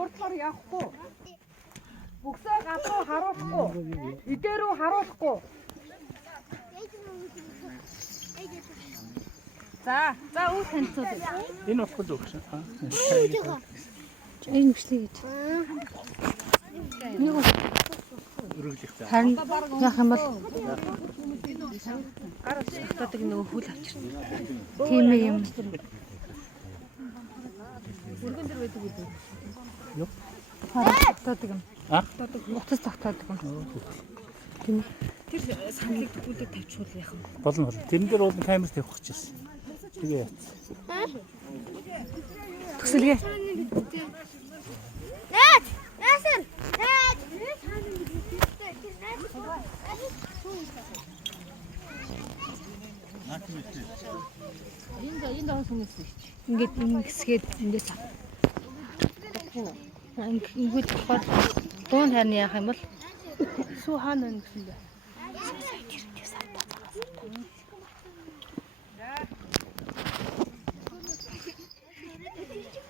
урдлаар явахгүй. Бүксээ гадруу харуулахгүй. Идээ рүү харуулахгүй. За үл танилцуул. Энэ болохгүй л өгш. Энэ бичлээ гэж. Нэг Өргөлөх цаа. харин яах юм бол гар утгадаг нөгөө хүл авчирсан. Тийм юм. Өргөн дээр байдаг үү? Юу? Утгадаг юм. Утас тогтоодог юм. Тийм. Тэр саналыг тгүүлээд тавьчихвал яах вэ? Болно. Тэрэн дээр бол камер тавих гэжсэн. Тэгээ яц. Төсөлгөө. Яасан. Энэ доо сүнгэсэн чи. Ингээд ингэсгээд ингээс ав. Ингээд болохоор дуун хайрны яах юм бол сүү хаана байна гэсэн бэ?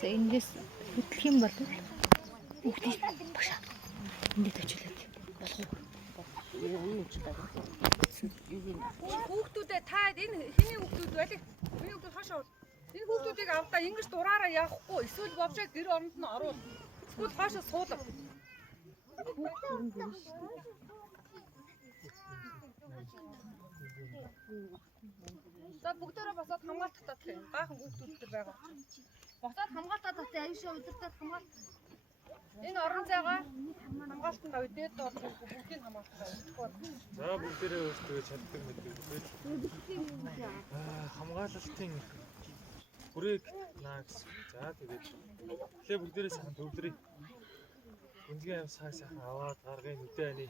За эндээс хөтлөх юм бол бүгдийг багшаа. Эндээ төчлөөд болох уу? Хүүхдүүдээ та энэ хэний хүүхдүүд байлиг? Миний хүүхдүүд хашаа. Энэ хүүхдүүдийг авдаа ингэж дураараа явахгүй. Эсвэл бовчоо гэр оронд нь оруул. Эсвэл хаашаа суулга. За бүгдээрээ босоод хамгаалтах татах. Баахан хүүхдүүдтэй байгаа. Босоод хамгаалтах татах. Аюушаа удирдах хамгаалт. Энэ орон зайгаа хамгаалтан гавьдээд бүгдийг хамгаалтаа. За бүгдээрээ өөртөө чаддаг мэддэг үзэл. Хамгаалалтын бүрээг наа гэсэн. За тэгээд эхлээ бүгдээрээ сайхан төвлөрье. Гүнзгий аим сайхан аваад гаргын үдээ ани.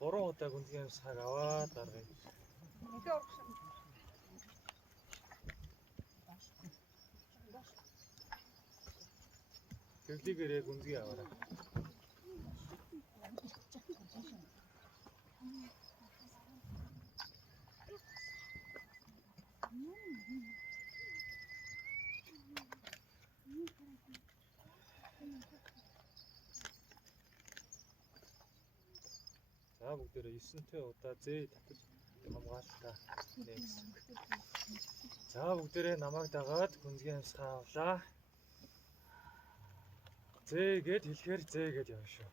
Гурван удаа гүнзгий аим сайхан аваад гаргын. Мэдээ урагшаа. Тэглэгээрээ гүнзгий аваарай. За бүгдээрээ 9-тэй удаа зээ татаж хамгаалтаа нэгсэн. За бүгдээрээ намайг дагаад гүнзгий амсгаа авлаа. Зээгээд хэлэхээр зээгээд явна шүү.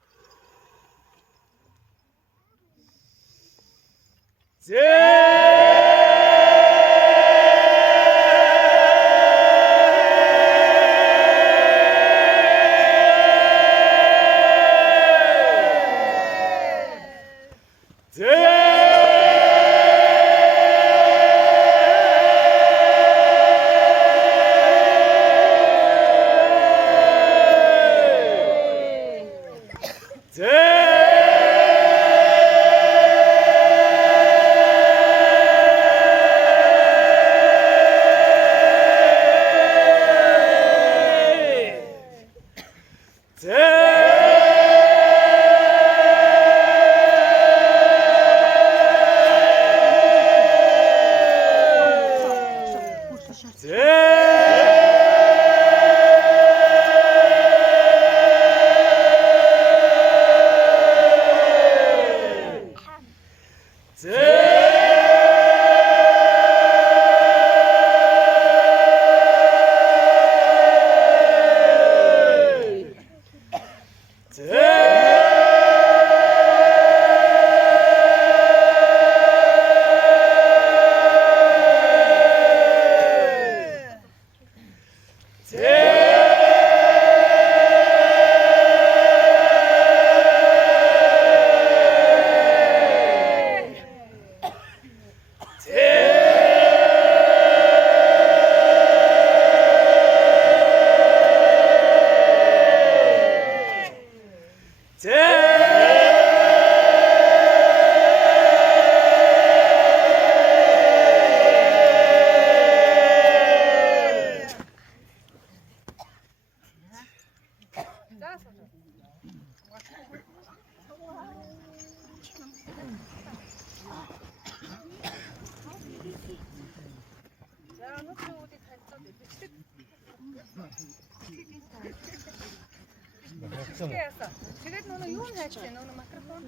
Тэг яасан. Тэгээд нөгөө юу хайж чинь нөгөө микрофон.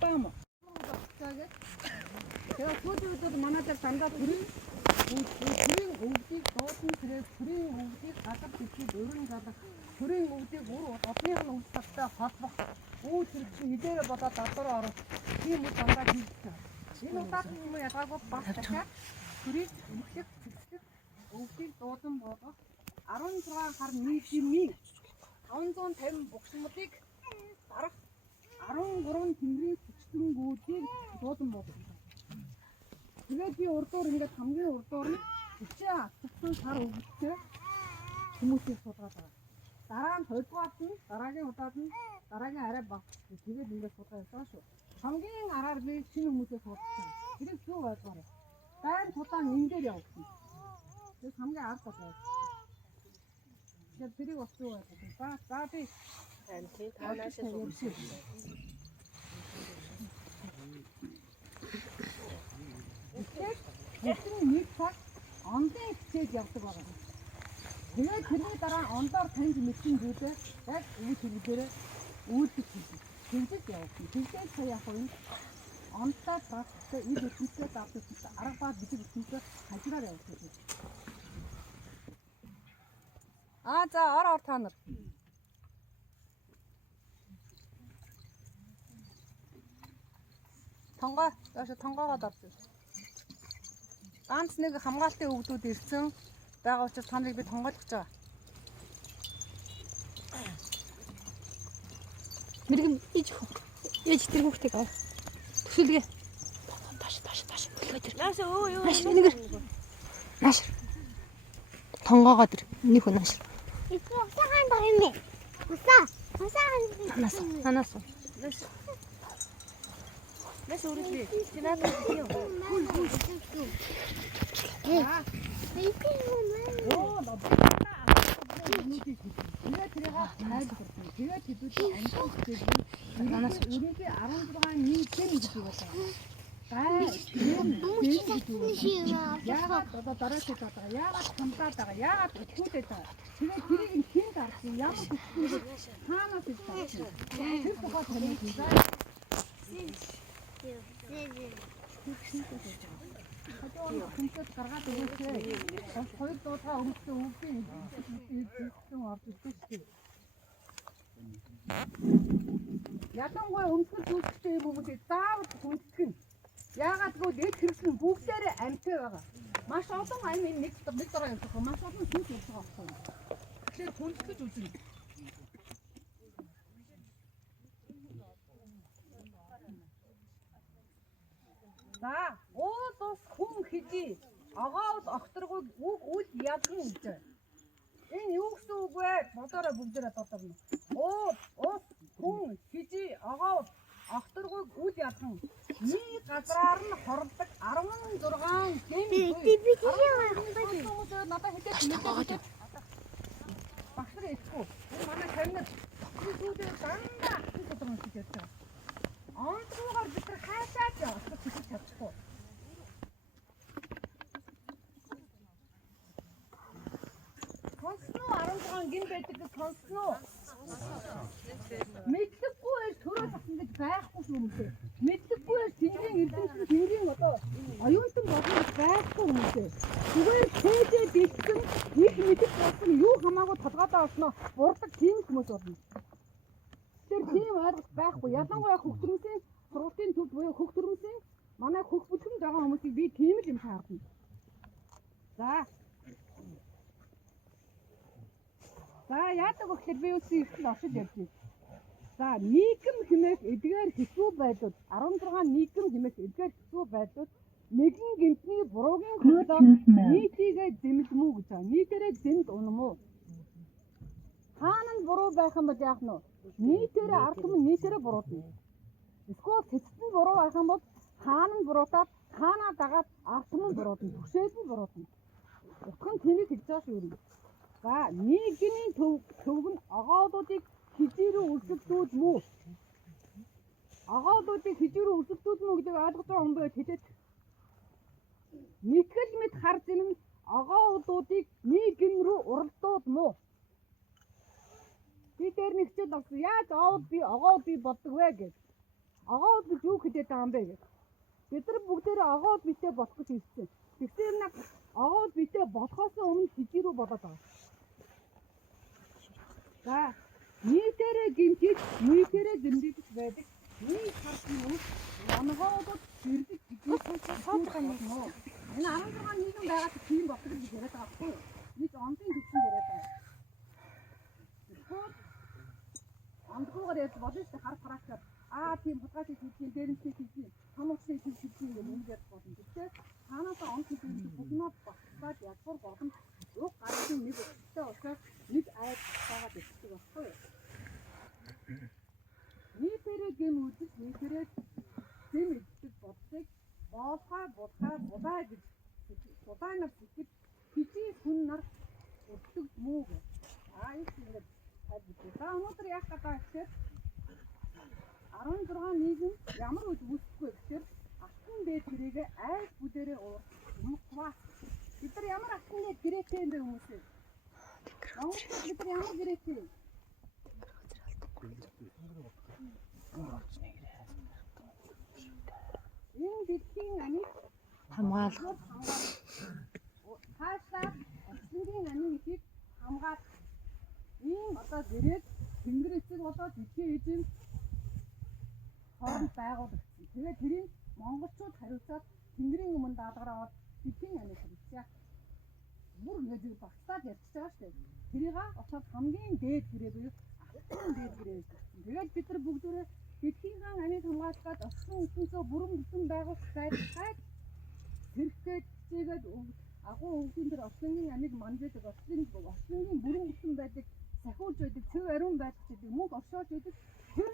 Баама. 제가 소주도 만화들 담가 부린 өвдгийг дуудан тэрэг бүрийн өвдгийг гадар бичиж өрн гадар бүрийн өвдгийг өөр одныхан өвсдөгтэй холбох өө тэр чинь идээрээ бодоод дотороо орох тийм үе дандаа хийчихсэн. Энэ удаад юм ялгаагүй бас дахиад бүрийг өвдгийг цэцлэх өвдгийг дуудан болгох 16 хар нийгмийн 550 бухимдыг дарах 13 тэнгэрийн хүчтэнгүүдийг дуудан болгох. Тэгээд би урдуур ингээд хамгийн урдуур нь өчөө атсан сар өвчтэй хүмүүсийг судгаад байгаа. Дараа нь хоёрдугаар нь дараагийн удаад нь дараагийн арай баг. Тэгээд ингээд судгаа яваа шүү. Хамгийн араар би шинэ хүмүүсийг судсан. Тэр зөв ойлгоорой. Дайр судаан эндээр явуулсан. Тэгээд хамгийн ард байгаа. Тэгээд тэрийг бас зөв ойлгосон. За би танаас ярьсан. Тэгэхээр нэг цаг ондын хичээл явдаг байгаа. Тэгээд тэрний дараа ондоор таньж мэдсэн зүйлээ яг үе хэрэглээрээ үүлдэж хийдэг. Тэнцэж явуулсан. Тэгсэн сая яг энэ ондоо практиктэй ил өчнөд давдаг арга баа бидэг өчнөд хажираар явуулсан. За ор та нар. Тонгоо тонгоогоод орсон. Ганц нэг хамгаалтын өвгдүүд ирсэн байгаа учраас та нарыг би тонгойлгож байгаа. Мэргэм ээж тэр хүүхдийг аа. Төсөлгөө. Таш. Төлгөө. Нааш юу. Нааш нэгэр. Нааш. Тонгоогоо тэр. Нэг хүн нааш. Усаахан баримэ. Усаахан. Анаас. Нэс үргэлээ. Чинаад юу? Тэгээд тэрийг тайлбарласан. Тэгээд хэдүүлээ амжилт хийсэн. Манаас үргэлээ 16 нийтэн гэж байна. Яагаад одоо дараач байгаа. Яагаад хамтаад байгаа. Яагаад өчгөөд байгаа. Тэгээд тэрийг хэн дарсан. Яагаад өчгөөд хаанаас ирсэн. Тэр тухай таних дизайн. Хүнтэй гаргаад өгөөч. Хоёр дуугаа өмсөө өвдөө ирсэн орж ирсэн шүү. Ядангуй өмсгөл зүйлстэй юм хүмүүсээ заавал хүндэтгэн. Яагаад гэвэл эд хэрэгсэн бүгдээрээ амьтай байгаа. Маш олон ам энэ нэг дараа явах. Маш олон зүйл явах байхгүй. Тэгэхээр хүндэтгэж үзнэ. За, уул ус хүн хижи. Агаас огторгоо үг үл ядган гэж. Энэ юу гэсэн үг вэ? Бодороо бүгдээрээ дуудана. Уул ус хүн хижи. Агаас огторгоо үл ядган. Нэг газраар нь хордог 16 гэм. Надад хэлээд багшраа ичгүй. Энэ манай камер зүйлээ дандаа хэлдэг юм шиг ярьдаг. Онцгойгоор бид нар хаашаад явах гэж хэлж чадахгүй. Сонсноо 16 гин байдаг гэж сонсноо. Мэдлэггүй байж төрөө тасан гэж байхгүй юм үү? Мэдлэггүй байж тэнгэрийн эрдэмтэн тэнгэрийн одоо оюутан болно гэж байхгүй юм үү? Зүгээр тээжээ дэлгэн их мэдэх болсон юу хамаагүй толгойдоо орсноо бурдаг тийм хүмүүс болно. Тэр тийм ойлголт байхгүй. Ялангуяа хөгтөрмсийн сургуулийн төвд буюу хөгтөрмсийн манай хөх бүлхэнд байгаа хүмүүсийг би тийм л юм шаардна. За яадаг вэ гэхээр би үсэн ихтэй оршиж явж байна. За нийгэм хэмээх эдгээр хэцүү байдлууд 16 нийгэм хэмээх эдгээр хэцүү байдлууд нэгэн гэмтний буруугийн хөдөлгөөн нийтийгээ дэмжмүү гэж байна. Нийтээрээ зэмд унамуу. Хаана нь буруу байх юм бол яах нь вэ? Нийтээрээ ард түмэн нийтээрээ буруудна. Эсвэл цэцэд нь буруу байх юм бол хаана нь буруутаад хаанаа дагаад ард түмэн буруудна. Түшээд нь буруудна. Утга нь тэнийг хэлж байгаа шүү. За нийгмийн төвөг нь огоодуудыг хижээрөө өрсөлдөөд мүү? Огоодуудыг хижээрөө өрсөлдөөд мүү гэдгийг ойлгож байгаа хүн бай хэлээд. Нийтгэл мэд харж ирэн огоодуудыг нийгэм рүү уралдууд муу? Би дээр нэг хичээл авсан. Яаж огоод би боддог вэ гэж. Огоод гэж юу хэлээд байгаа юм бэ гэж. Бид нар бүгдээрээ огоод битээ болох гэж ирсэн. Тэгэхээр нэг огоод битээ болохоос өмнө хижээрөө болоод байгаа. За нийтээрээ гимтиж, нийтээрээ зэмлэгдэж байдаг. Нэг харсан юм онгоодод зэрэг суудах юм уу? Энэ 16 нийгэм байгаад тийм болдог гэж яриад байгаа байхгүй юу? Нэг онцгийн хүчин яриад байгаа. Ондгоор яаж бодож харахаар тийм хутгаач хийх дээр нь хийх том усны хийх гэж юм яриад болно. Тэгэхээр цаанаасаа онц хийх бүхнээ багтаад ядгуур боломж уг гарын нэг өсөлтөө учраас нэг айд байгаа гэдэг байхгүй юу? Нийтээрээ гэм үзэж нийтээрээ гэм идэх бодсыг будаа гэж будаанаар сэтгэж хижээ хүн нар өртөг мүү гэж. Их ингэж хайж. За өнөөдөр яах гэдэг вэ? 16 нийгэм ямар үйл үүсэхгүй гэхээр алтан дээд гэрээгээ айс бүдэрээ уурах. Бид нар ямар алтан дээд гэрээтэй юм бэ хүмүүс? Монголд бид нар ямар гэрээтэй? Энэ дэлхийн амиг хамгаалах. Хаашаа дэлхийн амиг хамгаалах. Ийм одоо гэрээд тэнгэр эцэг болоод дэлхийн эзэн хооронд байгуулагдсан. Тэгээд тэрийг монголчууд хариуцаад тэнгэрийн өмнө даалгараад дэлхийн амиг хэрэгжээ. Бүр ингэж багтаад ярьчихж байгаа шүү дээ. Тэрийг очоод хамгийн дээд гэрээ буюу алтан дээд гэрээ гэж байна. Тэгээд бид нар бүгдөө дэлхийн амиг хамгаалаад ослон ертөнцөө бүрэн бүтэн байгуулах зайлшгүй зэрэгтэй хичээгээд агуу өвгөн дээр ослонгийн амиг манжаадаг ослонгийн бүрэн бүтэн байдаг сахиулж байдаг цэв ариун байдаг гэдэг мөнгө оршоож байдаг тэр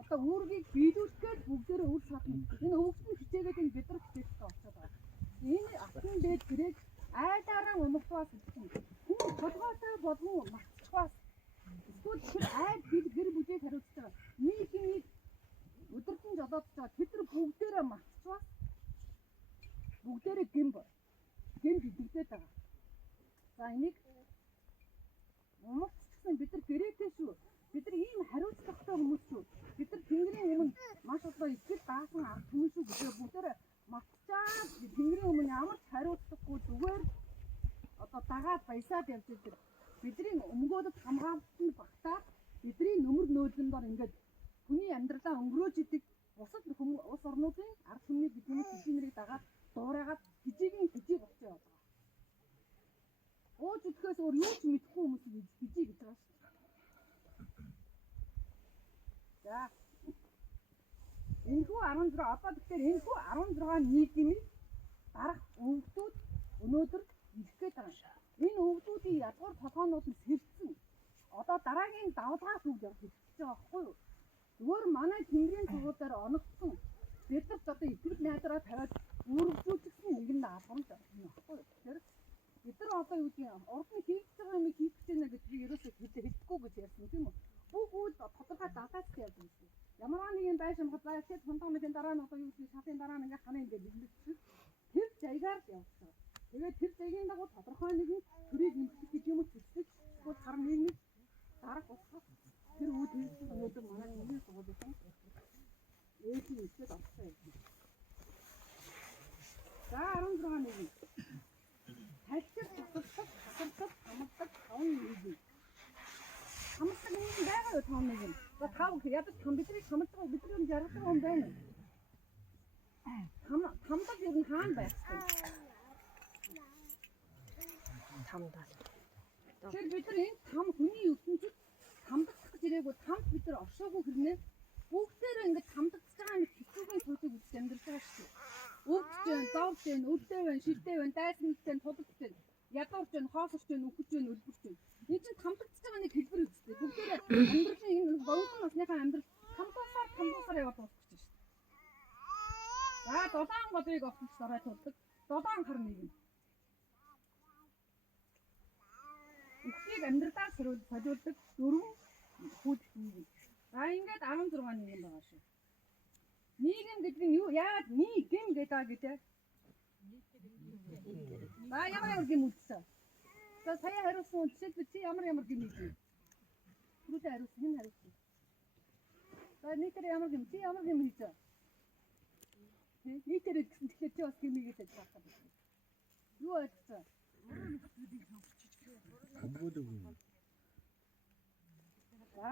одоо үүргийг биелүүлэхэд бүгдээрээ үр шатна. Энэ өвгөн хичээгээд энэ бид нар хичээлтэй очоод байгаа. Энэ алтан дээд гэрээг айдаараа умартаас хэлсэн. Хүн толгойтой болгон мартчихваа. Эсвэл тэр айд гэр бүжийг хариуцж байгаа. Нийгмийн өдөртөн жолоодж байгаа. Тэд нар бүгдээрээ мартчихваа. Бүгдээрээ гэм бидэгдээд байгаа. За энийг умартчихсан бид нар гэрээтэй шүү. Бид нар ийм хариуцлагатай хүмүүс шүү. Бид нар тэнгэрийн өмнө маш одоо ихэл даасан ард хүмүүс шүү гэж бүгдээрээ мартчихаа. Тэнгэрийн өмнө ямар ч хариуцлагагүй зүгээр одоо дагаад баясаад явж байгаа. Бидний өмгөөлөлт хамгаалтанд багтаа бидний нөмөр нөөдлөндор ингээд хүний амьдралаа өнгөрөөж идэг бусад ус орнуудын ард түмний бидний хэлнэрийг дагаад дуурайгаад хижээгийн хижээ болчихоо байгаа. Ууж идэхээс өөр юу ч мэдэхгүй хүмүүс хижээ гэж байгаа шүү. За. Энэхүү 16 одоо тэгэхээр энэхүү 16 нийгмийн дарах өвгдүүд өнөөдөр ирэх гээд байгаа. Энэ өвгдүүдийн ядгуур толгоонууд нь сэрсэн. Одоо дараагийн давлгаа сүг явах хэрэгтэй байхгүй юу? Зүгээр манай тэнгэрийн цугуудаар оногдсон. Бид нар одоо итгэл найдраа тавиад үргэлжлүүлсэн нэгэн даалгавар байна байхгүй юу? Тэгэхээр бид нар одоо юу гэдэг урд нь хийж байгаа юм хийх гэж байна гэдгийг ерөөсөө хэлэхгүй гэж ярьсан тийм үү? Бүх үйл тодорхой датач явж байна. Ямар нэг юм байшин хадгаа ихэд фундаментын дараа нь одоо юу гэдэг шатын дараа нь ингээ хана ингээ нэглэгдсэн. Тэр заягаар явсан. Тэгээд тэр заягийн дагуу тодорхой нэгэн төрийг нэмэх гэж юм уу зүтгэж бол хар нийгмийг дарах болох. Тэр үйл хийсэн өнөөдөр манай нэгэн суулгасан. Ээжийн үсэд авсан юм. За 16 нэгэн. Тайлбар хасардаг хамгадаг 5 нэгэн. Хамгадаг нэгэн байгаа юу 5 нэгэн? За 5 ядаж компьютерийг хамгадаг бидний жаргадаг юм байна. Хамгадаг ер нь хаана байх вэ? Хамдаа. Тэгэхээр бид нар энэ там хүний ертөнцид хамдагдах гэж ирээгүй тамд бид нар оршоогүй хэрнээ бүгдээрээ ингэж хамдагдаж байгаа нэг хэцүүгийн зүйлийг үзэж амьдарч байгаа шүү дээ. Өвдөж байна, зовж байна, өвдөө байна, шилдээ байна, дайсан байна, тулгаж байна, ядуурч байна, хоосорч байна, үхэж байна, өлбөрч байна. Энэ чинь хамдагдаж байгаа нэг хэлбэр үстэй. Бүгдээрээ амьдралын энэ богино насныхаа амьдрал хамдуусаар яваад болох гэж шүү дээ. За 7 годыг огтж дараа тулдаг. 7 хар нэг юм. Бүгдийг амьдралаар солиулдаг 4 хүч нийгэм. А ингээд 16 нийгэм байгаа шүү. Нийгэм гэдэг нь юу? Яагаад нийгэм гэдэг? Ямар гэм үтсэн. За сая хариулсан жишээлбэл чи ямар гэм ийж. Түрүүтэй хариулсан хэн хариулсан? За нийтээр ямар гэм чи ямар гэм ийж. Нийтээр гэсэн тэгэхээр чи бас гэм ийгээд байгаа юм. Юу ойлгосон? За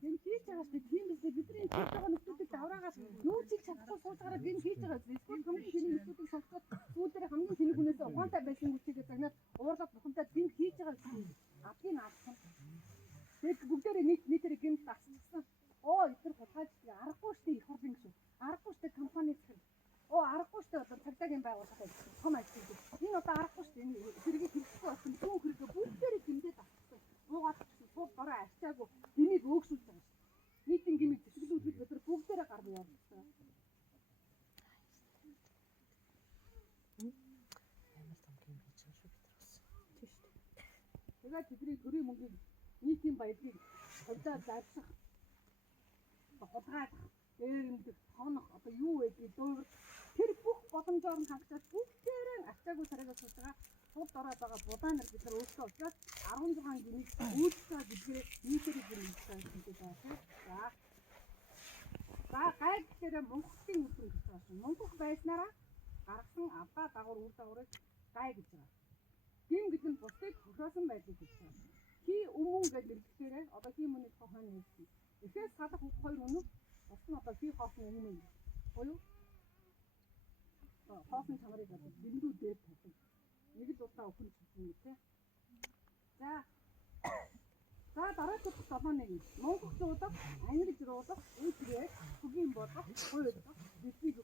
гин хийж байгаа шүү. Тийм биз бидний хийж байгаа нөхцөлд давраагаас юу ч хийж чадахгүй суусаараа гин хийж байгаа. Эсвэл хамгийн тэний нөхцөлийг сонсоод сүүлдээ хамгийн тэний хүнээс ухаантай байсан хүчигээ загнаад уурлаад бухимдаа гин хийж байгаа шүү. Адгийн наадсан. Тэг бүгдээрээ нийтээр гин дасчихсан. Оо ихэр хулгайч аргагүй шүү их хурлын шүү. Аргагүй шүү компани захир. Оо аргагүй шүү одоо цагдаагийн байгууллагатай том ажил. Энэ одоо аргагүй шүү энэ хэрэгийг хэрэгсэх болсон бүх хэрэгээ бүгдээрээ гимдээ дасчихсан. Уугаад сууд бараа арчаагүй гимиг өөгшүүлж байгаа шүү. Нийтийн гимиг төсөглүүлж өдөр бүгдээрээ гаргав явуулсан. Тэгээд бидний төрийн мөнгийг нийтийн баялагийг хурдаа зарсах хулгайлах дээрэмдэх тонох одоо юу вэ дөөр тэр бүх боломжоор нь хангаж бүгдээрээ ачаагүй царайгаас болж байгаа сууд ороод байгаа будаанар бид нар өөрсдөө учраас 16 гимиг үүдсээ гэдгээр нийтээр гимиг хийдэг байна. За гай гэхээр Монголын үсэн гэж байна. Монгол байснараа гаргасан алдаа дагавар үр дагаврыг гай гэж байна. Гим гэдэг нь бусдыг хохиосон байдаг гэж байна. Хи өмнө гэж нэрлэхээр одоо хи мөний хохойн хэлсэн. Эхээс салах хоёр өнөг бас нь одоо хи хоосон юм юм. Хоёу хоосон чанарыг одоо дэндүү дээр тавьсан. Нэг л удаа өхөн чилсэн юм тий. За дараагийн 7-1 монголчуудад англи руудах үүрэг хөгийн болох хоёр бидний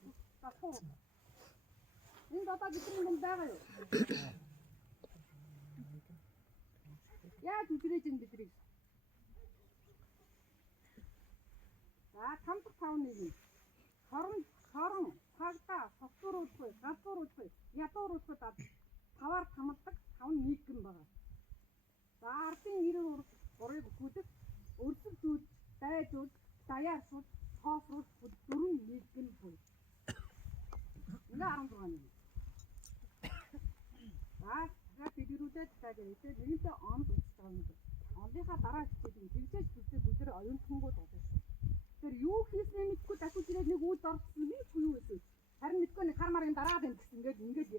тасуу. Энэ одоо бидний хүн байгаа юу? Яаж үзрэж ин бидрийг. За 5-5-1 хорон цагдаа софтуруулахгүй газруулахгүй ядууруулахгүй таваар хамтдаг 5 нийгэм байгаа. За ардын 93-ыг өгүүлэх өрсөлд зүүд дайжууд даяарсууд хоосрууд 4 нийгэм буй. Ингээ 16 нийгэм. За бидэрүүдэд цагаараа нэгэнтээ онд уцтаа юм. Ондынхаа дараа хичээдэг тэгжээж бүгдээ оюутангууд болно шүү. Тэр юу хийснээ мэдгүй дахиж ирээд нэг үйл орсон мэдгүй юу вэ? Харин мэдгүй нэг хармарын дараад юм гэсэн ингээд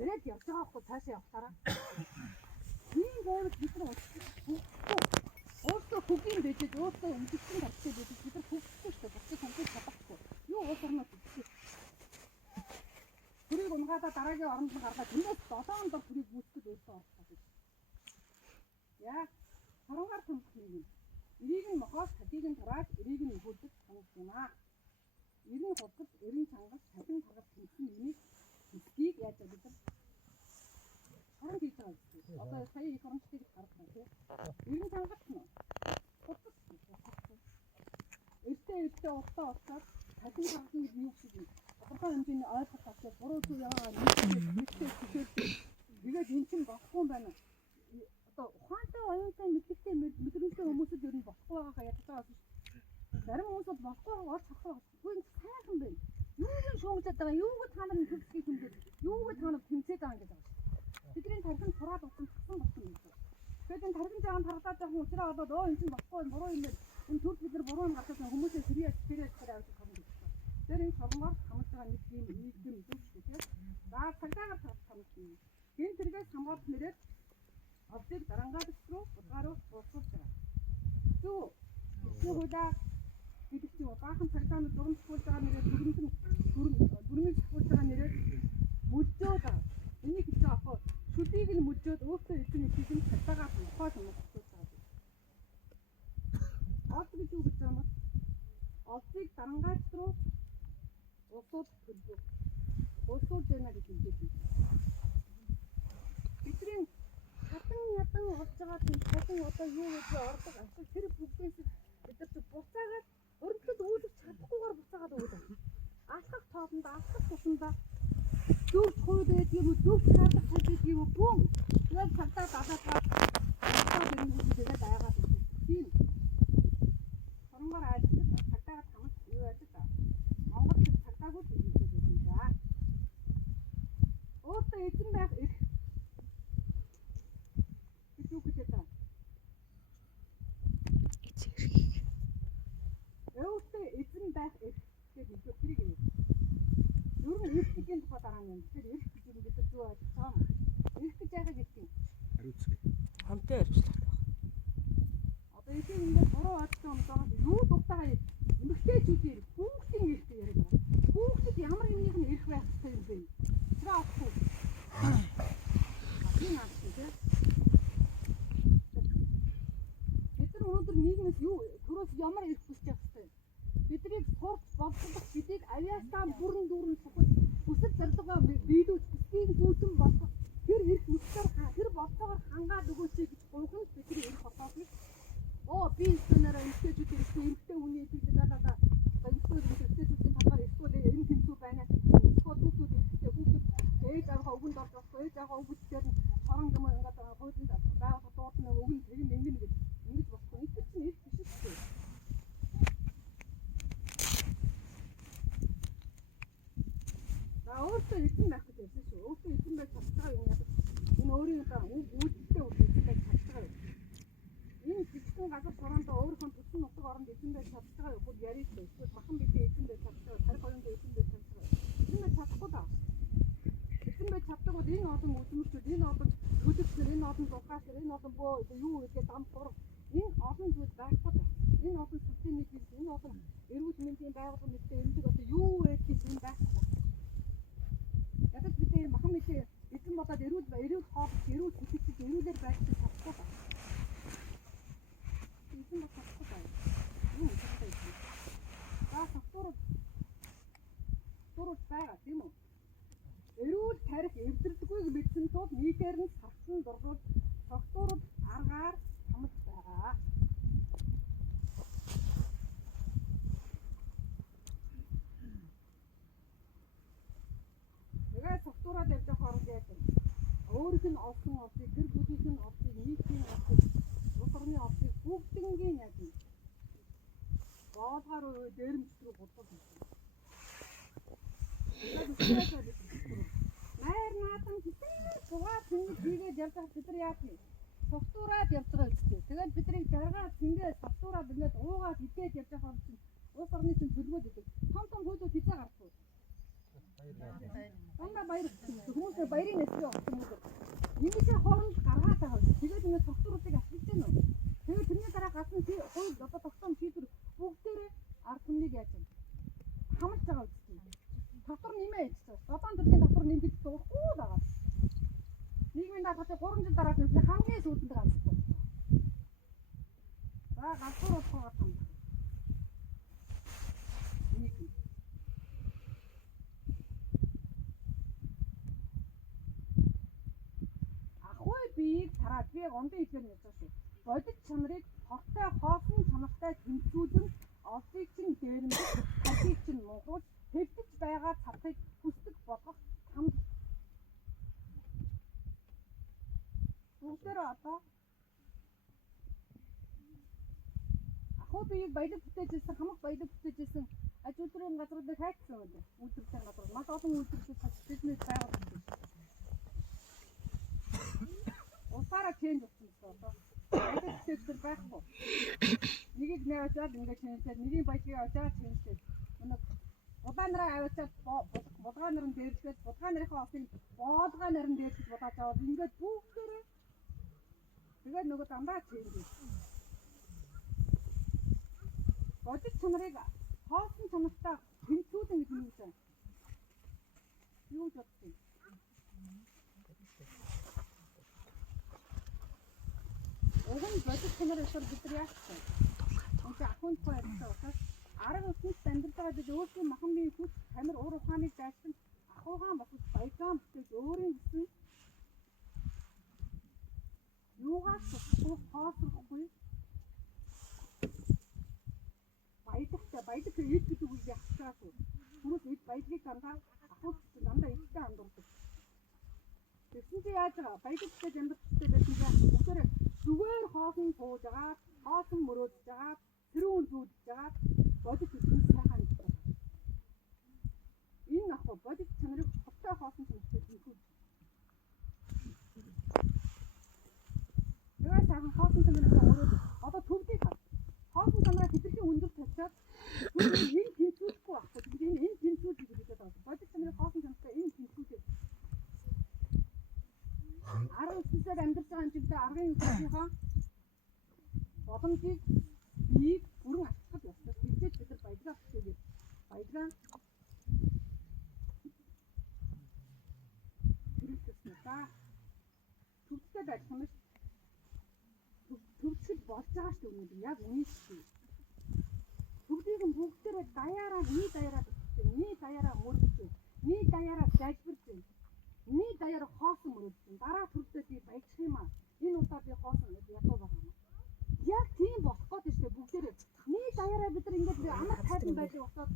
яриад явж байгаа байхгүй цаашаа явахтаараа. Тийм гоорд бид нар өөртөө хөгийн бэжэж өөртөө өмдсөн тавтай бэжэж бид нар хөвчтэй шүү. Бацыг хамтыг чадахгүй. Юу уус орноо зүгтээ. Тэрийг унгаадаа дараагийн оронд нь гаргаад тэндээс 7 дор тэрийг үүсгэж өөртөө орох гэж. Яа, харангаар томхон юм. Эрийг нь мохоос хатыг нь тарааж эрийг нь өгүүлдэг санагдана. Эрен хулгаж, эрен чангаж, цалин цагаар тэмсэн юмыг хэсгийг яаж бид нар харан хийж байгаа юм. Одоо сая их орончдыг харсан тийм. Эрен чангаж нь хулгаж. Эртээ уртаа уцаад цалин цагаар нь юу шиг юм. Тодорхой хэмжээний ойлголт авчаад буруу зүйл яваа тэгээд эн чинь болохгүй юм байна. Одоо ухаантай оюутан мэдлэгтэй мэдрэмжтэй хүмүүсд ер нь болохгүй байгаахаа ядаж байгаа шүү. Зарим хүмүүс болохгүй болж харахгүй. Гүн сайхан байна. Юуг шуугдаад байгаа, юуг та нарын төгсгийг хүндээд, юуг та нар тэмцээд байгаа гэж байгаа шүү. Бидний тархинд тураад утсан юм байна. Тэгээд энэ тархинд жаан тархаад байгаа хүн уураа болоод энэ чинь болохгүй буруу юм байна. Энэ төр бид нар буруу юм гадаад хүмүүсээ сэрийж авч байгаа юм байна. Тэр энэ шормоор хамж байгаа нэг юм нийгэм зүгшгүй тийм. За цагаагаар хамж юм. Гин тэргээс хамгаалт нэрээр овцыг дарангаад руу удааруу уусгаж байгаа. Зүү. Зүүгүүдээ гэдэг чинь баахан цагаанууд дурамжуулж байгаа нэрээр дүрмийг сахуулж байгаа нэрээр мүлжөөд байгаа. Энийг гэж аахгүй. Шүдийг нь мүлжөөд өөртөө эзэн эцгийг нь цагаагаар ухааж мөсгөж байгаа. Овц гэж юу гэж байгаа юм бэ? Овцыг дарангаад руу усууд төлбөр. Усууд байна гэж хэлдэг. Бидний ядан олж байгаа тийм цалин одоо юу гэж ордог ашиг тэр бүгдээс бид нар ч буцаагаад өрнөд үүлж чадахгүйгээр буцаагаад өгдөг. Алхах тоолонд алхах тусамдаа зүг хойд гэдэг юм Юу ч хаалга хийж юм бүүм. Тэгээд цагтаа дадагаа. Тэгээд аягаад тийм. Хоромгоор ажиллаж цагтаа тамд юу яаж та. Монгол цагтаагүй хийж байсан юм да. Өөртөө эзэн байх их. Юу гэж та. Өөртөө эзэн байх их гэдэг нь тэрийг юм. Юу нэг ихтгэхийн тухай дараа нь. Тэгэхээр их гэж юм гэдэг юу байж цаам. Их гэж яхаж ирсэн. Хариуцгий. Хамтын хариуцлага. Одоо их ингээд буруу бодсон юм даа. Юу дутаа эмэгтэйчүүдийн хүүхдийн их яриад байгаа. Хүүхдэд ямар юмнийх нь ирэх байх хэрэгтэй юм бэ? Тэр авахгүй. Энэ аа тийм. Бид нар өнөөдөр нийгмээс юу төрөөс ямар ирэх хүсэж байгаа вэ? Биднийг сурч боловсруулах, биднийг авиастан бүрэн дүүрэн сухаж хүсэл зорилгоо биелүүлж биднийг зүүтэн болгох тэр ирэх нүцээр тэр болцоогоор хангаад өгөөч гэж гуйхан бидний ирэх болохгүй. Би энэсээр эмэгтэйчүүд ирсэн эмэгтэй хүний хэлдэг байгаа. Эмэгтэйчүүдийн талаар эсвэл энэ тэмцүү байна. Эсвэл хүүхдүүд ихтэй хүүхдүүд ээж аваа өгөнд орж болохгүй. Ээж аваа өгөдгээр нь хорон юм ингээд хөөдөнд байгуулах дуудна өгөн тэг ингэнэ гэж ингэж болохгүй. Энэ чинь их биш үү? Өөртөө эзэн байх гэж ярьсан шүү. Өөртөө эзэн байж чадчихаа юм яа. Энэ өөрийн одоо үүдтэй эзэн байж чадчихаа юм. Энэ жижигхэн газар сурандаа өөрийнхөө төсвийн нутаг оронд эзэн байж чадчихаа юм. Хөл ярих шүү. Эсвэл махан бидээ эзэн байж чадчихаа. Тарих оронд эзэн байж чадчихаа. Эзэн байж чадахгүй да. Эзэн байж чаддаг бол энэ олон үзмэрчүүд, энэ олон хөдөлгчнөр, энэ олон духаачар, энэ олон бөө юу гэдэг дам хураг энэ олон зүйл байхгүй да. Энэ олон сүлжээний зүйл, энэ олон эрүүл мэндийн байгууллага мэдээ эмдэг одоо юу гэдгийг энэ байхгүй. Ядаж бид энэ махан мэдээ эзэн болоод эрүүл хоол, эрүүл сэтгэл, эрүүлэр байх гэж чадахгүй байна. Эзэн бол чадахгүй байна. Юу гэдэг юм. Сурвалж байгаа тийм үү? Эрүүл тарих эвдэрдэггүйг мэдсэн тул нийтээр нь савсан дурлал согтуурал аргаар хамт байгаа. Тэгээд согтуураад явж байгаа хооронд яаж вэ? Өөрийнх нь олсон олзыг, гэр бүлийнх нь олзыг, нийтийн олзыг, улс орны олзыг бүгднгийн яаж вэ? Боолгаар дээрэмч рүү бодлоо хийсэн. Майр наатан хитээ бугаа тэнгид хийгээд явж байгаа бид нар яах вэ? Согтуураад явж байгаа үстэй. Тэгээд бидний жаргаад тэнгээ согтуураад ингээд уугаад идээд явж байгаа юм чинь улс орны чинь төлөвлөд идэг. Том хөөдөө хизээ гарахгүй. Дандаа баяр хүмүүсээ баярын нэсрээ авсан юм уу? Ингэж хооронд гаргаад байгаа юм. Тэгээд ингээд согтууруудыг ашиглаж байна уу? Тэгээд тэрний дараа гадна хууль одоо тогтоом шийдвэр бүгдээрээ ард түмнийг яаж вэ? Хамж байгаа үстэй. Татвар нэмээ хийчихсэн. Долоон төрлийн татвар нэмэгдэж болохгүй байгаа. Нийгмийн даатгал 3 жил дараа нэмсэн хамгийн сүүлдэнд ганцхан. За ганцхан болохоо юм. Ахуй биеийг тараад би ондын хэлээр ярьж байгаа шүү. Бодит чанарыг хортой хоосон чанартай тэмцүүлэн олзыг чинь дээрэмдэх, хатыг чинь муухаж хэвдэж байгаа цавхыг хүсдэг болгох там. Бүгдээрээ одоо ахуй биеийг баялаг бүтээжсэн, хамаг баялаг бүтээжсэн аж үйлдвэрийн газруудыг хайцсан үү? Үйлдвэрлэлийн газрууд маш олон үйлдвэрлэлд бизнес байгууллагууд. Усаараа чейнж болсон одоо. Баялаг бүтээжсэн байхгүй. Нэгийг нээвчаад ингээд чейнжтэй, нэгийн баялагийг аваад чейнжтэй. Өнөө Улаанараа аваачаад булгаа нарын дээрлэхэд булгаа нарынхаа осыг боолгоо нарын дээрлэж бодож аваад ингээд бүгдээрээ тэгээд нөгөө дандаа чийрдэг. Бодит чанарыг хоосон чанартай тэнцүүлэн гэж юм уу? Юу ч бодсон. Уг нь бодит чанар эсвэл бид нар яах вэ? Үнэ ахуйн тухай арга хүч амьдралаа бид өөрсдөө махан биеийн хүч тамир уур ухааныг дайсан ахуйгаан босож баялгаан бүтээж өөрийн гэсэн юугаас хоосрохгүй баялаг эд гэдэг үг яах вэ? Хүмүүс эд баялагийг дандаа ахуйч дандаа эдтэй андуурдаг. Тэгсэн чи яаж байгаа? Баялагтай амжилттай байсан чинь бүгдээр зүгээр хоосон сууж байгаа, хоосон мөрөөдөж байгаа, тэрүүн зүүдж байгаа, бодит үхэн сайхан байна. Энэ ах бодит чанарыг хоттой хоосон чанартай хийх. Тэгээ сайхан хоосон чанарыг өрөөд одоо төвдгийг хаа. Хоосон чанараа хэдэрхий өндөр тавьчаад энэ тэнцвэрлэхгүй байхгүй. Тэгээд энэ тэнцвэрлэх гэж байгаа. Бодит чанарыг хоосон чанартай энэ тэнцвэрлэх. Арга үсгээр амьдарч байгаа юм чигтээ аргын үсгийнхаа боломжийг бийг бүрэн ашиглах ёстой. Тэгвэл бид нар баялгаа хийгээд баялгаа хэрэглэсэн ба төвчтэй байх юм шиг төвчл болж байгаа шүү дээ. Яг үнийг шүү. Бүгдийг нь бүгдээрээ даяарааний даяараа мөрөдсөн.Ний даяараа залбирсан. Миний даяар хоосон мөрөдсөн. Дараа төрөлтөө би баяжих юм аа. Энэ удаа би хоосон ядуу байгаа юм. Яг тийм болох гээд шүү дээ бүгдээрээ. Миний даяараа бид нар ингэж амар тайван байдаг болоод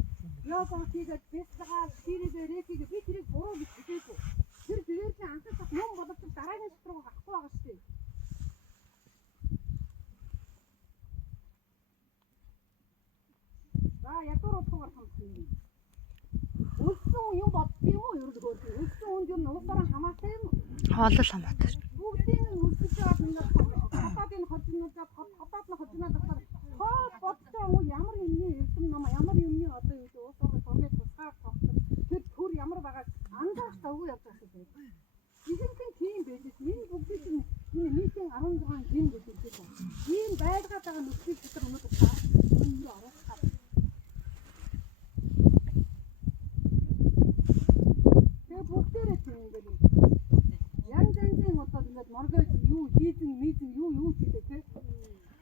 йога хийгээд бэсгаа ширээгээ рэкийг би тэрийг буруу гэж хэлээгүй. Тэр дээрээ анхаарах юм боловч дараагийн шатруу авахгүй байгаа шүү дээ. За ядуу руугаар хамтсан. Үлсэн юм бодсон юм уу? Ерөөдөө үлсэн үнд юу нуусараа хамаатай юм уу? Хоолол хамаатай. Бүгдийг нь үлсэж байгаа юм байна. Хотоод энэ хотнуудад хотоод нь хотнууд болохоор хоол бодсон уу ямар юмны эрдэм ном ямар юмны одоо юу уусаа томьёо тусгаар тогтсон. Тэр төр ямар байгаа анзаарч тавгүй явж байгаа шүү дээ. Ихэнхэн тийм байлээ. Энэ бүгдийг нь энэ нийтийн 16 гин гэж хэлдэг. Ийм байлгаад байгаа нөхцөл дотор өнөөдөр таа өнөө оруулах. Бүгдээрээ тийм ингээд янз янзын одоо ингээд моргой юу хийзэн мийзэн юу хийдэг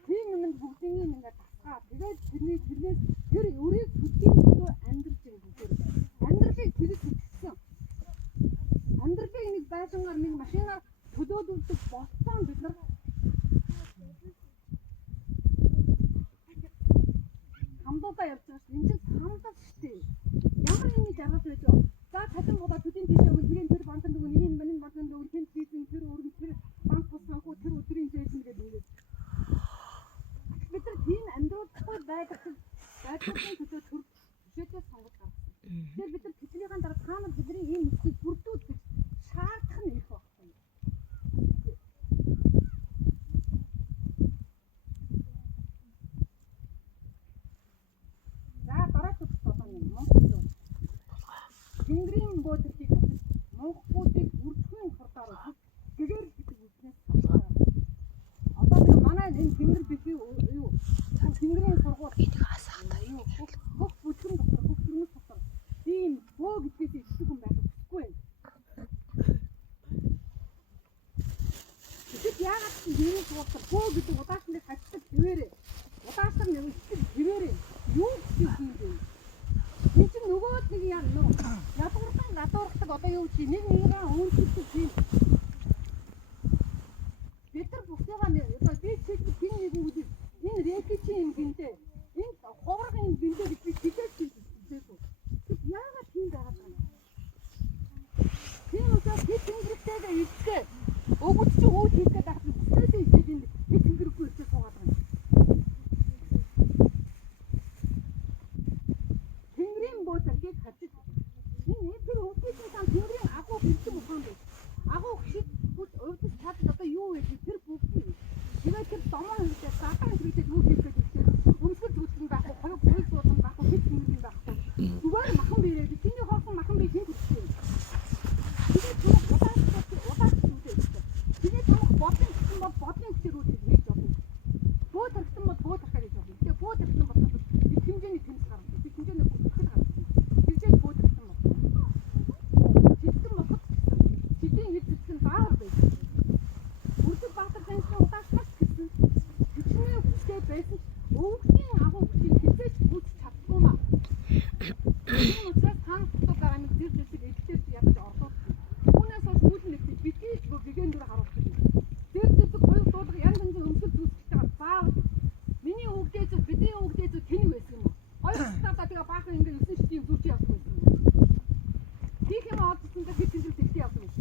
тийм юм бүгдийг ингээд тасгаа тэгээд тэрнээс тэр өрийг төдийн төлөө амьдрж байгаа бүгдээр амьдралыг тэгж хийсэн амьдралыг нэг байшингаар нэг машинаар төлөөдүүлдэг болсон бид нар хамдуудаа явж байгаа шүү энэ чинь хамдаа шүү дээ ямар нэгний жаргал байж байгаа. За цалин бодоо төдийн тийш өгөх гэрийн тэр банкнд өгөх нэрийн банкнд өгөх тэн тийсэн тэр өргөн тэр банк санхүү тэр өдрийн зээсэн гэдэг ингээд бид нар тийм амьдруулахгүй байдаг байдлын төлөө төр бишээдээ сонгож гаргасан. Тэгэхээр бид нар тэднийхэн дараа цаана бидний ийм нөхцөл бүрдүүлэх шаардах нь их байна. За дараагийн бодоо юм Монгол Тэнгэрийн бөөдөртийг монголчуудыг үржихийн хурдаар тэгээр гэдэг үгнээс сонсоо. Одоо би манай энэ тэнгэр бихий юу тэнгэрийн сургууль энийг хасахтаа юу бүх бүтгэн дотор бүх төрмөс дотор тийм бөө гэдгээс ихтэй хүн байх хэрэггүй байна. Тэгэхэд яагаад ч юм бол бөө гэдэг удаашныг хатдаг хэвээрээ удаашныг нэмэлт хэвээрээ юу гэсэн юм бэ? Энэ чинь нөгөө нэг яа ядуурдаг одоо юу чи нэг нэгэн өөрчлөлт тийм бид нар бүхнийгаа одоо би чи тийм нэг үг энэ рекичи юм гинтэй энэ ховрын бинтэй гэж би хэлээд хэлээгүй тэг яагаад тийм байгаа юм тийм учраас би тэнгэртэй ихтэй өгөөч чи өөд хийгээд байх бүхнээсээ ихтэй энэ би тэнгэргүй ихтэй суугаад байна тэнгэрийн бөөдөргийг хатчих энэ тэр өвчтөний сан тэнгэрийн агуу бэлтгэн ухаан байна. Агуу хшиг өвдөж чаддаг одоо юу вэ тэр бүгд. Тэгээд тэр домоо хэрэгтэй саатан хэрэгтэй юу хийх гэж байна. Өмсгөл зүтгэн байхгүй, хоёр бүл суудан байхгүй, хэд юм байхгүй. Зүгээр махан бирээ чиний хоосон махан бие тийм үстэй. Тэгээд тэр удаас үстэй. Тэгээд тэр бодлын гэсэн бол бодлын хүчээр үүсэж хийж болно. Бөө тархсан бол бөө тархаар хийж болно. Тэгээд бөө тархсан бол бид хэмжээний тэмс гаргасан. Бид хэмжээний бүтгэл гаргасан. Тэгжээ бөө тархсан бол Тэдний хэлсэн баар байсан. Үрдэг Баатар таньсан удаас маш гэсэн. Хүчний хүчтэй байсан. Өвгдийн агуу хүчийг хизээч үүс чадахгүй маа. Энэ учраас танхдаг байгаа нэг зэр зэсэг эдгээр ядаж орлоо. Түүнээс хойш үүлнэ гэж бидний бигэн дээр харуулдаг. Зэр зэсэг хоёр дуулга янз янзын өмсгөл зүйлсэж байгаа баа. Миний өвгдээ зөв бидний өвгдээ зөв тэнэг байсан юм. Хоёр талаа тэгээ баахан ингээ 9 шидийн зүрч явах байсан. Тийх юм аадсан дээр хэд зэр зэсэг явсан юм.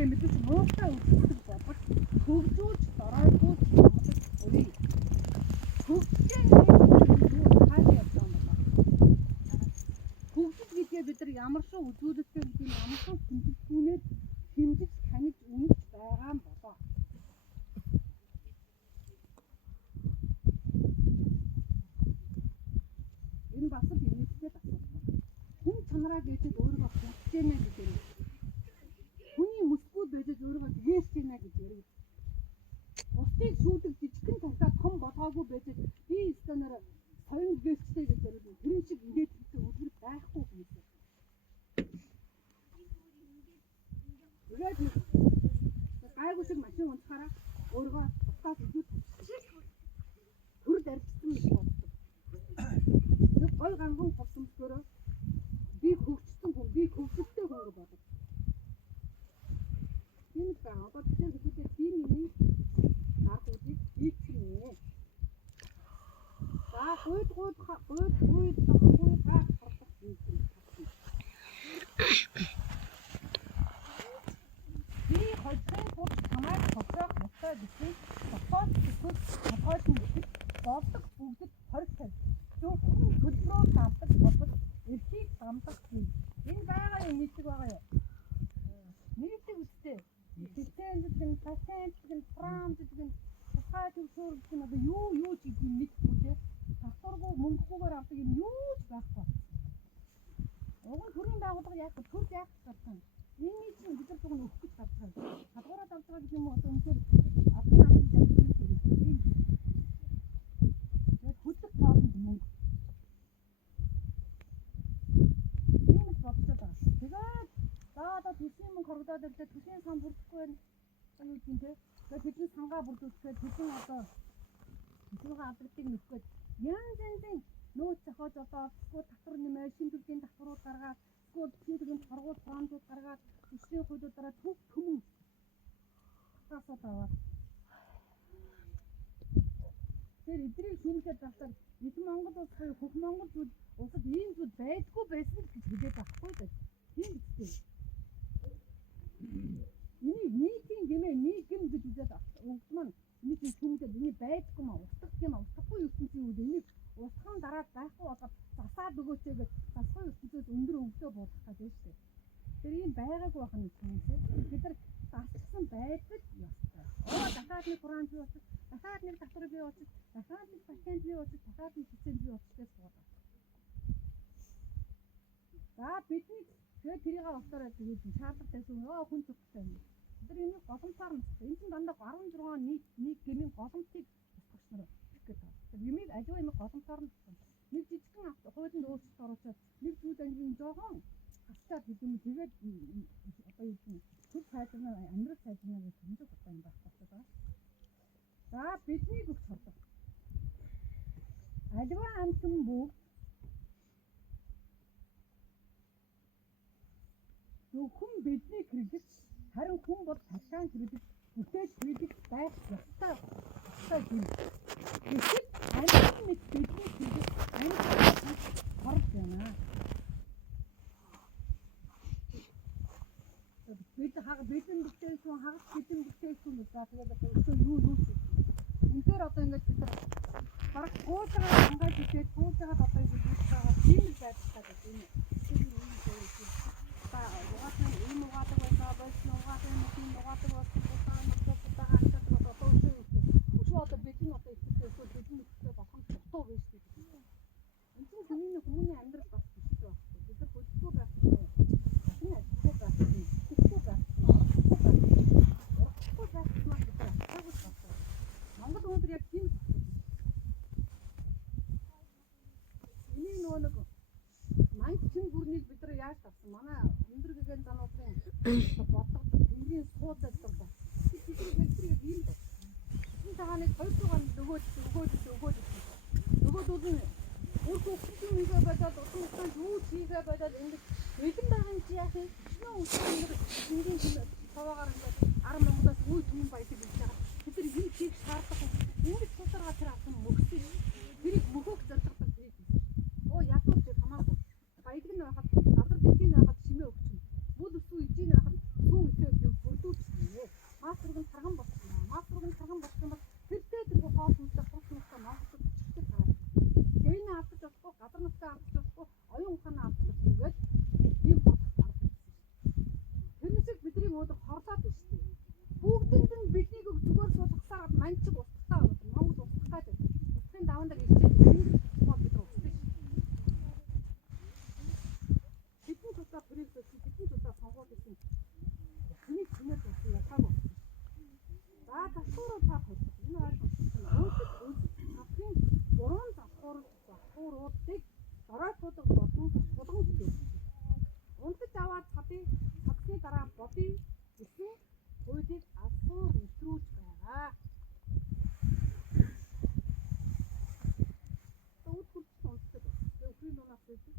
үзлээ мэдээч муухай үздэг болох хөгжүүлж доройгуулж амлах үе. Хөгжлийн юу хаалт явсан байна. Хөгжил гэдгээ бид нар ямар шиг үзүүлэлттэй гэдэг нь ямар шиг тэмдэглэнээр хэмжиж таньж үнэж байгаа юм болоо. Энэ бас л инээдтэй асуудал. Хүн чанараа гэж өөрийгөө хөгжөөнэ гэдэг юм. Хүний мөсгөө байж өөрийгөө тгээс гинэ гэж ярив. Бусдыг шүүдэг жижигхэн тавтаа том болгоогүй байж би станаар соён гээчтэй гэж ярив. Тэр шиг ингээд үлгэр байхгүй юм. Тэгээд гайгүй шиг машин унтахаараа өөрийгөө тусгаас илүү төр дарчихсан гэж боддог. Нэг гой ганган тусамсгөрөө би хөгжсөн хүн, би хөгжөлтэй хүн гэж боддог. Энэ гоо одоо тэр хэвчээ тийм юм гарах үгүй ийчихнэ. За гойд гах хардах юм. Би хожим хурд хамаад хоцоох муцаа битээ тохиол төсөв тохиол нь болдог бүгд 20 цай. Зөвхөн төлбөрөөр давдаг болбол эрхийг дамдах юм. Энэ байгаа юм нийтэг байгаа юу? Нийтэг үстэй. Тэцэн пациент франц гэдэг тухай төвшөр гэх нь одоо юу ч юм мэдгүй те. Татваргүй мөнгөгүйгээр авдаг юм юу ч байхгүй. Уг нь төрийн байгууллага яг төр яг гэсэн. Ийм чинь бид нар зөвхөн өгөх гэж гарч байгаа. Хадгаараа давж байгаа гэх юм уу? Одоо үнээр авсан авсан гэж хэлсэн. Яг хөдлөх тоолонд мөнгө. Ийм л бодсоо байна. Тэгээд одоо төсвийн мөнгө хорогдоод ирлээ. Төсвийн сан бүрдэхгүй байна. Юу юм те? Тэгээд бидний сангаа бүрдүүлэхэд бидний одоо төсвийн албадыг нөхөд янз нөөц зохиож одооsko татвар нэмээ шин төрлийн татварууд гаргаад sko төлөвийн торгууд фондууд гаргаад төсвийн хуулиудаараа төв төмөн тасаад аваад тэр эдрийг шүүмжлээд байхдаа эд Монгол улс буюу хөх Монгол зүйл улсад ийм зүйл байдгүй байсан гэж хэлээд байхгүй даа. Тийм үстэй. Нийтийн гэмээ нийгэм гэж үзээд өгдмөн нэг шүүмжлээд энэ байдгүй маа устгах юм устгахгүй ертөнцийн үед энийг устгах дараа байхгүй болоод засаад өгөөч гэж засах ертөнцөөс өндөр өвдөө буудах гэдэг шүү дээ. Тэр ийм байгаагүй байх нь юм тийм. Бид нар засчихсан байдаг ёстой. Дахиад нэг франц бий болчих, дахиад нэг татвар бий болчих, дахиад нэг патент бий болчих, дахиад нэг систем бий болчихдээ суудаг. За бидний тэгээд тэрийг авахтараа тэгээд шаардлагатай юм. Хүн зөвхөн юм. Тэр энэ голомтоор нь энэ чинь дандаа 16 нийт гэмийн голомтыг устгах нар гэдэг. Тэр юмыг аливаа юм голомтоор нь нэг жижигхэн хуулинд өөрчлөлт оруулаад нэг зүйл ангийн жоохон хасчаад гэдэг юм. Тэгээд одоо юу юм төв сайжрна амьдрал сайжрна гэж хэмжиж байгаа юм байна. За бидний бүх сурдаг. Аливаа амтан бүгд зөвхөн бидний кредит харин хүн бол цаашаа кредит бүтээж кредит байх ёстой. Тийм. Эсвэл амтан мэд бидний кредит амтан хорж байна. Бид бидний бүтээсэн хагас бидний бүтээсэн гэж тэгээд одоо юу үнээр одоо ингэж бид нар бараг гуйгаа хангаж идээд гуйгаа одоо ингэж хийж байгаа тийм л байх хэрэгтэй юм. Угаатан ийм угаадаг байсан байсан угаадаг юм угаадаг болсон байгаа одоо бидний одоо ихтэй бидний ихтэй болох нь дутуу байж байгаа. Энэ чинь хүний амьдрал бас биш байх. Бид нар хөдөлгөөн байх хэрэгтэй. Энэ ажил байх хэрэгтэй. Хөдөлгөөн байх хэрэгтэй. Монгол өндөр яг тийм энийг нэг манч чин бүрнийг бид нар яаж тавсан? Манай өндөр гэгэн дануудын бодлого тэнгэрийн суудад байна. Тэнгэрийн электрик ийм байна. Энэ цагааныг хоёртугаар нөгөөд нь өөрхөн хүчин хийгээ бодоод утгаас юу хийгээ бодоод ингэж бэлэн байгаа юм чи яах вэ? Шинэ үсгээр тэнгэрийн таваагаар ингээд 10 Монголоос үе түмэн баядаг гэж байгаа. Бид нар юу хийх шаардлагатай ингэж тусаргаа тэр авсан мөхсөж тэрийг мөхөөх зорилготой хийж. Ядууч хамаагүй. Баядаг нь байхад газар дэхийн байхад шимээ өгч. Бүл өсвөө ижийн байхад сүүн ихээ бүрдүүж байдаг.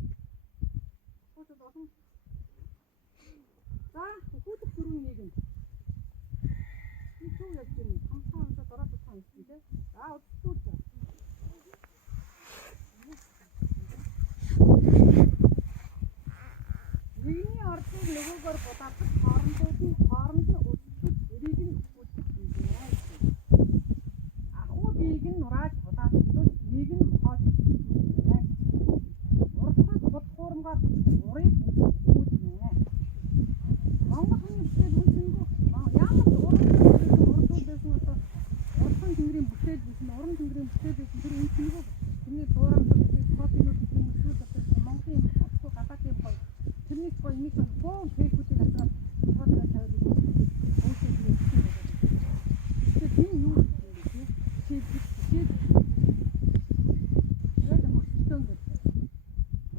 Хөөцөд олон. За хүүхэд дөрвөн нэг нь. Би юу яаж юм? Хамтаанаа дороод тань шүү дээ. За өдөртөө. Нэгний ордыг нөгөөгөр будаадах хоорондоо нь өсдөж эрийг нь үлдэх юм байна. Ахуу биеийг нь нурааж будаадах нэг нь мохоод байна. Урдхан бод хуурмгаар урыг үүднэ. Монгол хүний бүтээл үнсэнгөө ямар урдууд байсан одоо урдхан тэнгэрийн бүтээл биш нь уран тэнгэрийн бүтээл биш тэр үнсэнгөө тэрний дуурамд копинууд гэсэн зүйл болсон Монголын гадаад юм гоё тэрний гоё нэг гоо фэйсбүүкийг асраад фотог тавиад тийм юу гэдэг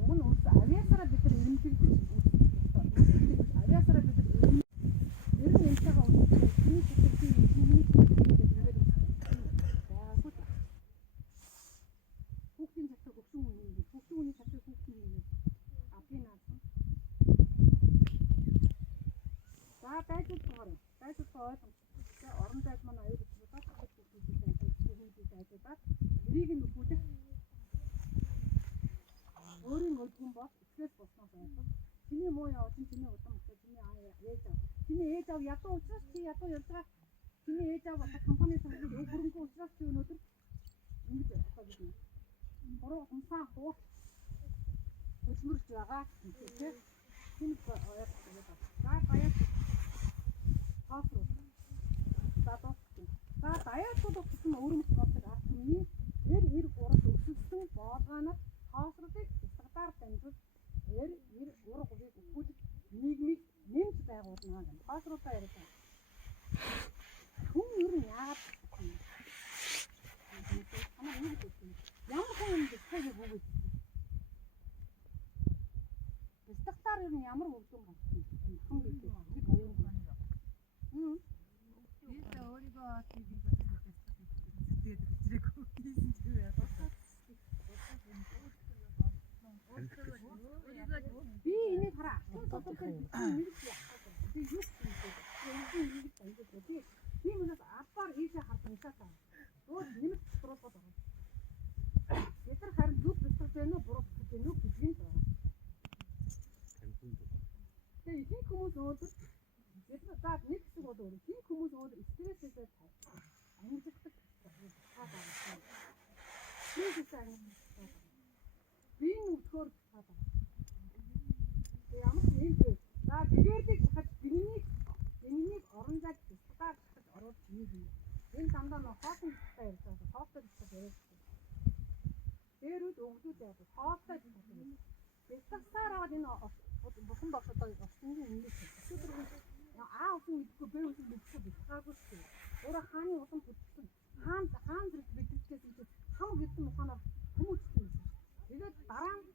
уг нь ус авиасараа бид нар ирэмжлүүлж авиасараа бид нар ер нь энэтэйгээ устгах тийм сэтгэлийн юмний байгаагүй хүүхдийн цацаг өгсөн үнэ хүүхдийн үний цацаг хүүхдийн үнэ апын наасан за дайжуулах ойлгомжтой орон зайд маань аюул учруулаад хүүхдүүдтэй ажиллаад эрийг нь өгүүлэх өөрийн өдгөн бол эцгээс болсноос ойлгох чиний муу явуулсан чиний удам өсөө чиний ээж аав ядуу учраас чи ядуу явж байгаа чиний ээж аав бол компани сонгож өг хөрөнгө учраас чи өнөөдөр ингэж асууж байна буруу хумсаа хуурч хөдөлмөрч байгаа тийм тийм ойлголт за баяр хаасруу за даяатууд гэсэн өөрөмж болдог ард түмний эр урал өсөлтсөн боолгаанаар хаасруудыг хязгаартаар дамжуулж эр ургыг өгүүлэх нийгмийг нэмж байгуулна гэх хаасруудаа яриад байна. Хүн ер нь яагаад ямар хүн юм бэ? Тэгийг өгөөд. Бэлтгтаар ер нь ямар өвдөн болчих юм хэн бэ? Нэг оюун. Би өөрийгөө тэгээд үзрэг хийсэн ч юм яа. Би энийг хараа. Тийм үнэс албаар ийшээ харсан цаасаа. Өөр нэмэлт туруулаад байгаа. Бид нар харин зүг бэлтгэж байна уу, буруу бэлтгэж байна уу гэдгийг байна. Тэгээ ихэнх хүмүүс өөдөр бид нар за нэг хэсэг бол өөр. Ихэнх хүмүүс өөдөр стрессээс амжилтдаг цаагаа байна. Стрессээс амжилтдаг. Бийн өвдөхөр цаагаа. Тэгээ ямар ч юм бэ? За бигэрдэг шахаж бинийг орон зайд тусгаар шахаж оруулж нийгэн. Энэ дандаа нөө хоолтой ярьж байгаа. Хоолтой гэж яриад байна. Дээрүүд өвгдүүд яг хоолтой гэж байна. Бэлтгэсээр аваад энэ бусан босоо осны өмнөс. Аа усан мэдгүй бэ усан мэдгүй бэлтгээггүй шүү. Өөрө хааны усан бүтсэн. Хаан зэрэг бэлтгэжсэн чинь хам гэсэн ухаанаар хүмүүжсэн. Тэгээд дараа нь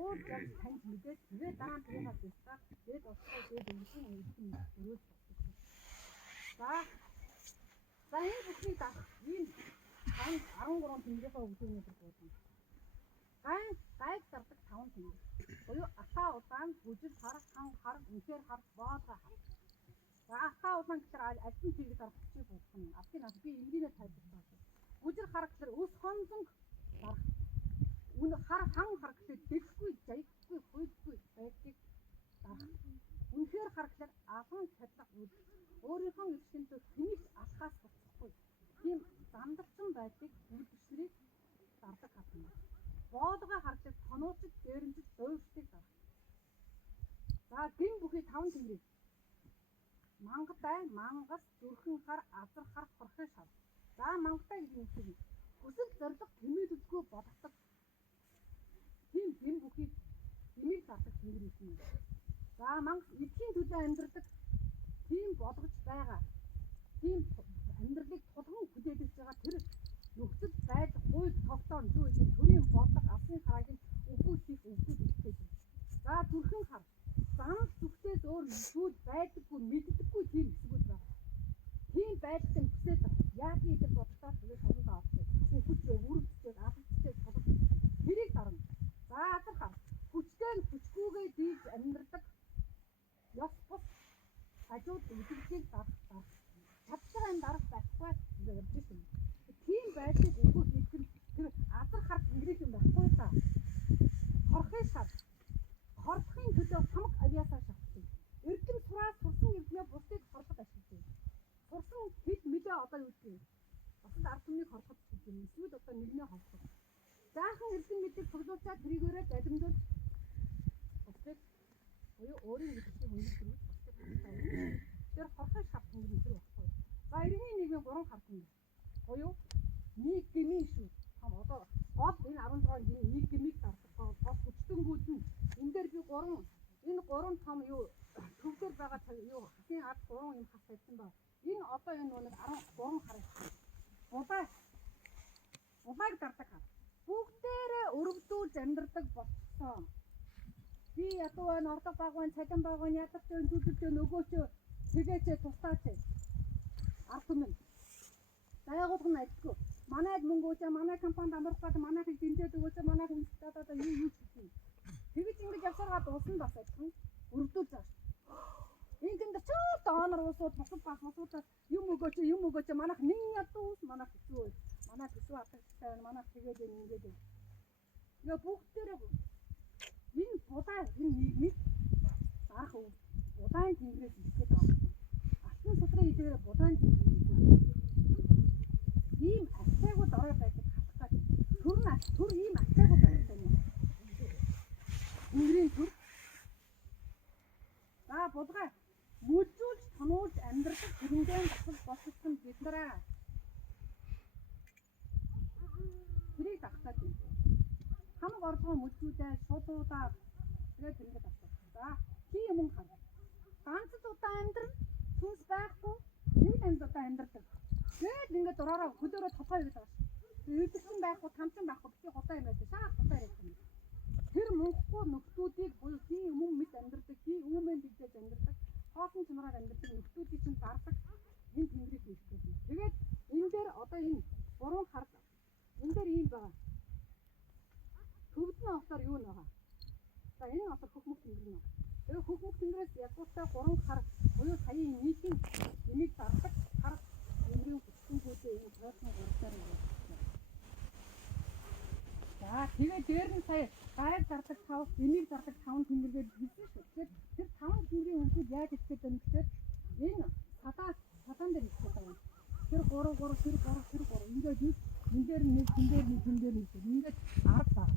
уур яг танд мэдээд тэгээд дараа нь тэрийг бэлтгэж тэгээд осгоо тэгээд өмсөн өрөөс болдог. За энэ бүхнийг ийм 13 тэнгэрийнхээ өвдөөний бүрдүүлсэн. Гайг зардаг 5 тэнгэр. Буюу атаа удаан, бүжил хар, хан хар, үнхээр хар, боолгой хар. За атаа удаан гэхээр албан тэнгэр дарах чи болох юм. Апын нас би энгийнэ тайлбарлаа. Бүжил хар гэхээр өс хонзон дарах. Үнэ хан хар гэхээр дэвгүй, заяггүй, хуйдгүй байдгийг дарах. Үнхээр хар гэхээр алан чадлах үйл. Өөрийнхөө эрчимтэй хэмээс алхаас буцахгүй. Тийм замдарсан байдгийг үйлдвэрлэлийг дардаг хатна. Боолгой хардаг тонуучд дээрэмжид дуурьштыг дарах. За гин бүхий 5 тэнгэрийг мангатай, мангас, зүрхэн хар, азар хар, хорхой шав. За мангатай гэж үгтэй. Хүсэл зориг тэмээлдэггүй бодогдох. Тийм гин бүхий дэмийг зардаг тэнгэр юм. За мангас эдхийн төлөө амьдардаг. Тийм болгож байгаа. Тийм амьдралыг тулгын хүлээдэж байгаа тэр нөхцөл байдал хууль тогтоом юу гэдэг төрийн бодлого алсын харааг нь өгөх үүсгэж. За зүрхэн хар. Замд зүгтээс өөр зүйл байдаггүй мэддэггүй тийм хэсгүүд байна. Тийм байдлыг хүсэж байгаа. Яг ийдэр бодлоо тэгээд сонгоод авах. Өгөхөж үргэлжлэж алцчихээ толгой. Тэрийг дарна. За азар хар. хордохын төлөө хамаг авиасаар шатдаг. Эрдэм сураа сурсан эрдмээ бусдыг хорход ашигладаг. Сурсан хэд мэдээ одоо юу гэдэг. Бусад ард түмнийг хорход гэдэг юм. Эсвэл одоо нэгнээ хорход. Заахан эрдэм мэдээ цуглуулчаад тэрийгээрээ залимдуулж бусдыг буюу өөрийн мэдээллийг хөндлөж бусдыг хорход. Тэр хорхож шатсан юм тэр баггүй. За иргэний нийгмийн 3 харт юм. Буюу нэг гэмийн шүү. Том одоо гол энэ 16 жилийн нэг гэмийг зардаг. Гол хүчтэнгүүд нь энэ дээр би 3 том юу төвдөр байгаа юу хасын ад 3 юм хас тавьсан ба. Энэ одоо энэ нэг 13 хар. Удааг зардаг хар. Бүгдээрээ өргөдүүлж амьдардаг болсон. Би ядуу энэ ордог багван цалин багван ядагч өн төлөвч нөгөөч тэгээч тусаач. Ард түмэн. Байгуулгын ажгүй. Манайд мөнгө өчөө манай компанид амрахад манайхыг дэмжиж өгөөч манай хүн одоо юу хийх. Тэгэж ингэж явсараа дуусна бас адилхан өргөдүүлж байгаа шүү. Энэ тэнд ч доонор уусууд бусад басуудаас юм өгөөч манайх нэг ядуу манайх хэцүү. Манайх хэцүү атагтай байна. Манайх тэгээд ингэж. Тэгээ бүгдээрээ энэ будаа энэ нийгмийг заах удаан тэнгэрээс ихгээд байгаа. Алтан судрын идээр будаан тэнгэр. Ийм ачаагууд ороод байдаг хатгах. Түр ийм ачаагууд байдаг юм. Тэнгэрийн түр. За будгаа мүжүүлж тонуулж амьдрах хэрэгэн засал болсон бид нараа. Тэрийг тагтаад юм. Хамаг орлогоо мүжүүлээ шуудуудаа тэгээд тэрийг тагтаад. За чи юм хаа. Ганц удаа амьдрал сүнс байхгүй. Нэг удаа амьдрал. Тэгээд ингээд дураараа хөдөөрөө толгой өгдөг байгаа шүү. Эвдэгсэн байхгүй, тамчин байхгүй би худаа юм байдаг. Шаа худаа ярьсан. Тэр мөнхгүй нөхдүүдийг буюу тийм юм мэд амьдрдаг, тийм өмнөд дэгдэж амьдрдаг, хоосон чанараар амьдрдаг нөхдүүдийг чинь зардаг энэ тэнгэрийг хийх гэдэг. Тэгээд энэ дээр одоо энэ 3 хар энэ дээр ийм байгаа. Төвдөн автаар юу нэгаа. За энэ автар хөхмөх тэнгэр нэ. Тэгээд хөхмөх тэнгэрээс ягуустай 3 хар буюу саяын нийтийн энийг зардаг хар тэнгэрийн хүчтэнгүүдээ энэ тооцоо гаргахаар байна. За тэгээд дээр нь сая гайг зардаг 5, энийг зардаг 5 тэнгэргээд хэлсэн шүү. Тэгэхээр тэр 5 тэнгэрийн хөвгүүд яаж ихтэй байна гэхээр энэ садаан дээр ихтэй байна. Тэр 3 ингээд энэ дээр нэг ингээд 10 байна.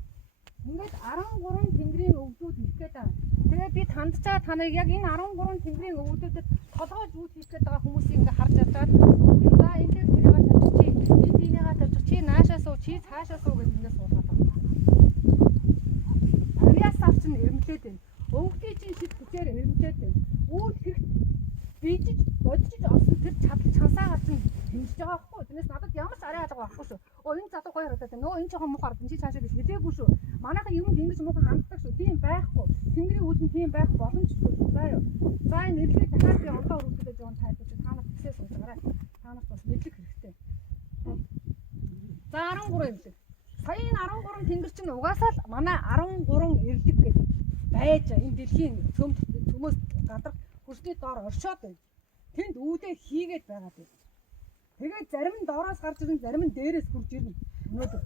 Ингээд 13 тэнгэрийн өвгүүд ихгээд байна. Тэгээд би тандчаа таныг яг энэ 13 тэнгэрийн өвгүүдэд толгойж үүс хийгээд байгаа хүмүүсийг ингээд харж чадаад за энэ дээр тэрийг тавьчих чи энэ дийнийгаа тавьчих чи наашаа суу чи цаашаа суу гэж ингээд суулгаад байна. Авиасаар чинь эрмэлээд байна. Өвгдийн чинь шид хүчээр эрмэлээд байна. Үйл хэрэг бийжиж бодчих олсон тэр чадал чансаагаар чинь хэмжиж байгаа байхгүй. Тэрнээс надад ямар ч арай хаалга байхгүй шүү. Энэ задуу гоё харагдаад байна. Энэ жоохон муухай харагдана. Чи цаашаа гэж хэлээгүй шүү. Манайхан юм ингэж муухай ханддаг шүү. Тийм байхгүй. Тэнгэрийн үйл нь тийм байх боломжгүй. За юу. За энэ нэрлэгийг дахиад би ондоо өргөдөж жоон тайлбарч та нарт хэсээ суулгаарай. Та нарт бас мэдлэг хэрэгтэй. За 13 эрлэг. Сая энэ 13 тэнгэр чинь угаасаа л манай 13 эрлэг гэж байж энэ дэлхийн цөмөөс гадар хөрсний доор оршоод байна. Тэнд үүдээ хийгээд байгаа дээ. Тэгээд зарим нь доороос гарч ирэн, зарим нь дээрээс хурж ирнэ. Өнөөдөр.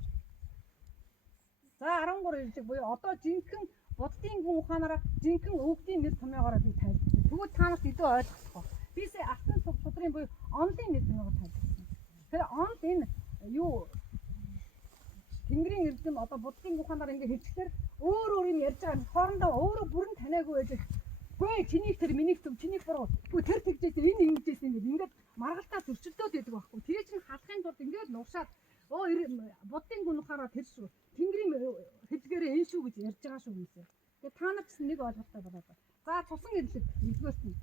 За 13 эрлэг буюу одоо жинхэнэ буддын гүн ухаанаараа жинхэнэ өвгдийн нэр томьёогоороо би тайлбарлая. Тэгвэл та нарт илүү ойлгох. Бисээ алтан судрын буюу онлын нэр томьёогоор тайлбарлая. Тэгэхээр онл энэ юу Тэнгэрийн эрдэм одоо буддын ухаанаар ингэ хэлчихээр өөр юм ярьж байгаа. Хоорондоо өөрөө бүрэн таниагүй байж гүй чиний тэр миний төв чиний буруу. Гүй тэр тэгжээс энэ ингэжээс ингээд маргалтаа зөрчилдөөд байдаг байхгүй. Тэгээ чинь халахын тулд ингээд нуушаад буддын гүн ухаанаар тэр шүү. Тэнгэрийн хэлгээрээ энэ шүү гэж ярьж байгаа шүү юмсээ. Тэгээ та нар гэсэн нэг ойлголттой болоод байна. За цусан эрлэг нэгдүгээрт нь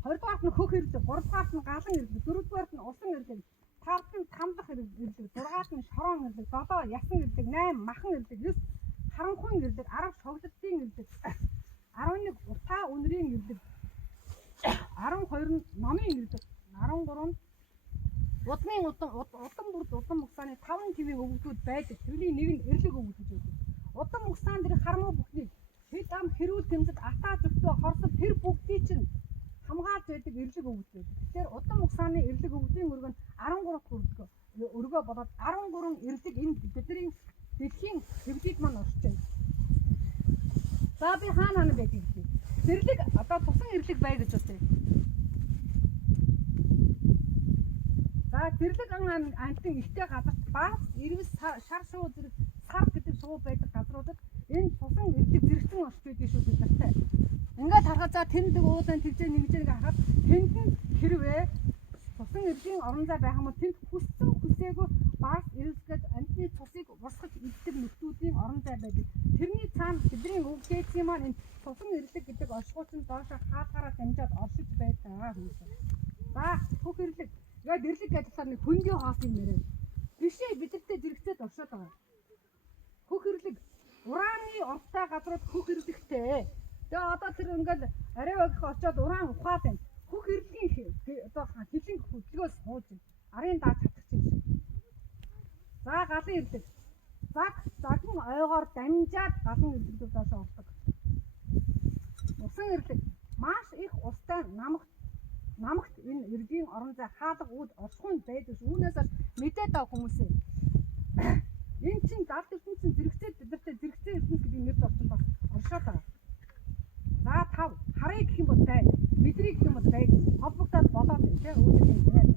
20-р нь хөх эрлэг, 3-р нь галан эрлэг, 4-р нь усан эрлэг, 5-р нь тамдах эрлэг, 6-р нь шорон эрлэг, 7 ясан эрлэг, 8 махан эрлэг, 9 харанхуйн эрлэг, 10 шогдлтын эрлэг, 11 утаа үнрийн эрлэг, 12 нь номын эрлэг, 13 нь удмын удам бүрд удам мөксааны 5 твийн өвгдүүд байдаг. Тэрний нэг нь эрлэг өвгд гэж байдаг. Удам мөксаан дээр хармуу бүхнийг хэд ам хэрүүл тэмцэд атаа зөвтөө хорсол тэр бүгдийг чинь хамгаалж байдаг эрлэг өвгд байдаг. Тэгэхээр удам мөксааны эрлэг өвгдийн өргөн 13 өргөө болоод 13 эрлэг энэ бидний дэлхийн хэвлийг маань орж байна. За би хаана байдаг вэ? Зэрлэг одоо тусан эрлэг бай гэж үтэй. За зэрлэг амтан ихтэй газарт баас ирвэс шар шуу зэрэг сар гэдэг шуу байдаг газруудад энэ тусан эрлэг зэрэгцэн орч байдаг шүү бид нартай. Ингээд харахад за тэнд уулын тэгжээ нэгжээг харахад тэнд нь хэрвээ тусан эргийн орон зай байх юм бол тэнд хүссэн хүсээгүй баас ирвэсгээд амтны цусыг урсгаж иддэг нөхдүүдийн орон зай байдаг. Тэрний цаана бидний өвгөөцийн маань энэ тусан эрлэг гэдэг оршихуйч нь доошо хаалгаараа дамжаад оршиж байдаг юм шиг. За хөх эрлэг. Яг эрлэг гэж болохоор нэг хөнгийн хоос юм нэрээ. Бишээ бидэртээ зэрэгцээд оршоод байгаа. Хөх эрлэг ураны ортой газрууд хөх эрлэгтэй. Тэгээ одоо тэр ингээл арай өгөх очоод уран ухаад байна. Хөх эрлэгийн одоо хилэн хөдөлгөөс сууж байна. Арын даа татчих юм шиг. За галын эрлэг. Заган ойгоор дамжаад галын эрлэгүүд доошо ордог. Усан эрлэг маш их устай намагт энэ эргийн орон зай хаалга үүд оршихуйн байдаг ш. Үүнээс мэдээд байгаа хүмүүсээ. Энэ чинь далд ертөнцийн зэрэгцээд бидэртээ зэрэгцээ ертөнц гэдэг нэр зорчин бас оршоод байгаа. За 5 харыг гэх юм бол бай. Мэдрийг гэх юм бол бай. Холбогдоод болоод байна тийм үүдэл юм.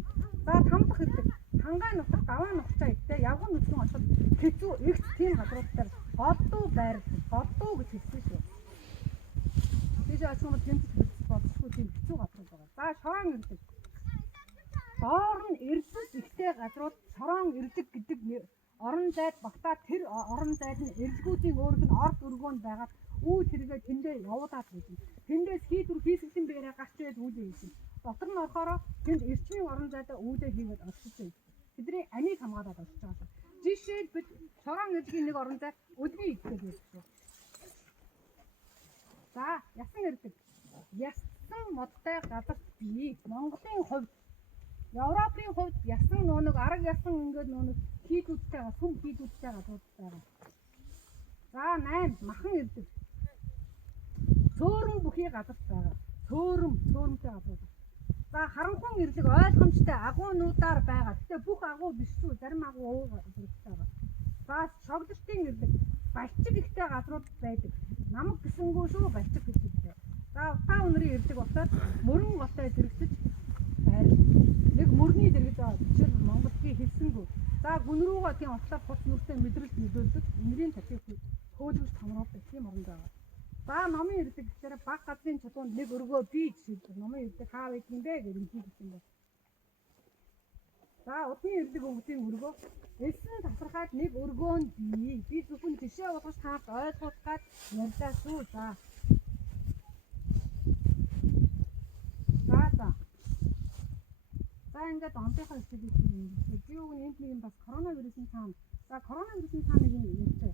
За 5 дахь эрлэг хангаан нутаг даваа нухчаа ихтэй явган нүцгэн очоод хэцүү ихт тийм газруудаар голдуу байр голдуу гэж хэлсэн шүү. Тийш очсон тэмцэж болчихгүй тийм хэцүү газрууд байгаа. За шороон эрлэг. Доор нь эрлэг ихтэй газрууд шороон эрлэг гэдэг орон зайд багтаа тэр орон зайд нь эрлгүүдийн өөрөг нь орд өргөөнд байгаа үүд хэрэгээ тэндээ явуулаад байдаг. Тэндээс хийдвэр хийсгэлэн бэрээ гарч ирээд үүдээ хийсэн. Дотор нь орохороо тэнд эрчмийн орон зайдаа үүдээ хийгээд оршиж байна. Тэдний амийг хамгаалаад оршиж байгаа. Жишээд бид шороон эрлэгийн нэг орон зай өдний ихтэй байдаг. За ясан эрлэг. Ясан модтай газарт бий. Монголын хувьд Европын хувьд ясан нөөг арга ясан ингээд нөөг хийдүүдтэй сүм хийдүүдтэй газрууд байгаа. За 8 махан эрлэг. Цөөрөн бүхий газарт байгаа. Цөөрөмтэй газрууд. За харанхуй эрлэг ойлгомжтой агуунуудаар байгаа. Гэтэ бүх агуу биш шүү. Зарим агуу уур зэрэгтэй байгаа. За шогдолтын эрлэг. Балчиг ихтэй газрууд байдаг. Намаг гисэнгүү шүү балчиг гэдэг. За утаа өнрийн эрлэг болоод мөрөн голтой зэрэгцэж байр. Нэг мөрний дэргэж байгаа. Жишээл Монголын хэлсэнгүү. За гүн рүүгээ тийм утлаа хурц нүртэй мэдрэлт нөлөөлдөг. Өнрийн тахиг хөөжөж хамруулдаг тийм орнд байгаа. За номын эрлэг гэхээр баг газрын чулуунд нэг өргөө бий жишээ. Номын эрлэг хаа байдаг юм бэ гэж хэлсэн байна. За удны эрлэг өвгдийн өргөө элсэн тасархаад нэг өргөө нь бий. Би зөвхөн жишээ болгож таарч ойлгуулахад ярьлаа шүү. За ингээд онцгой хэсгийг би юу нэг юм бас коронавирусын цаана. За коронавирусын цаана нэг юм нэртэй.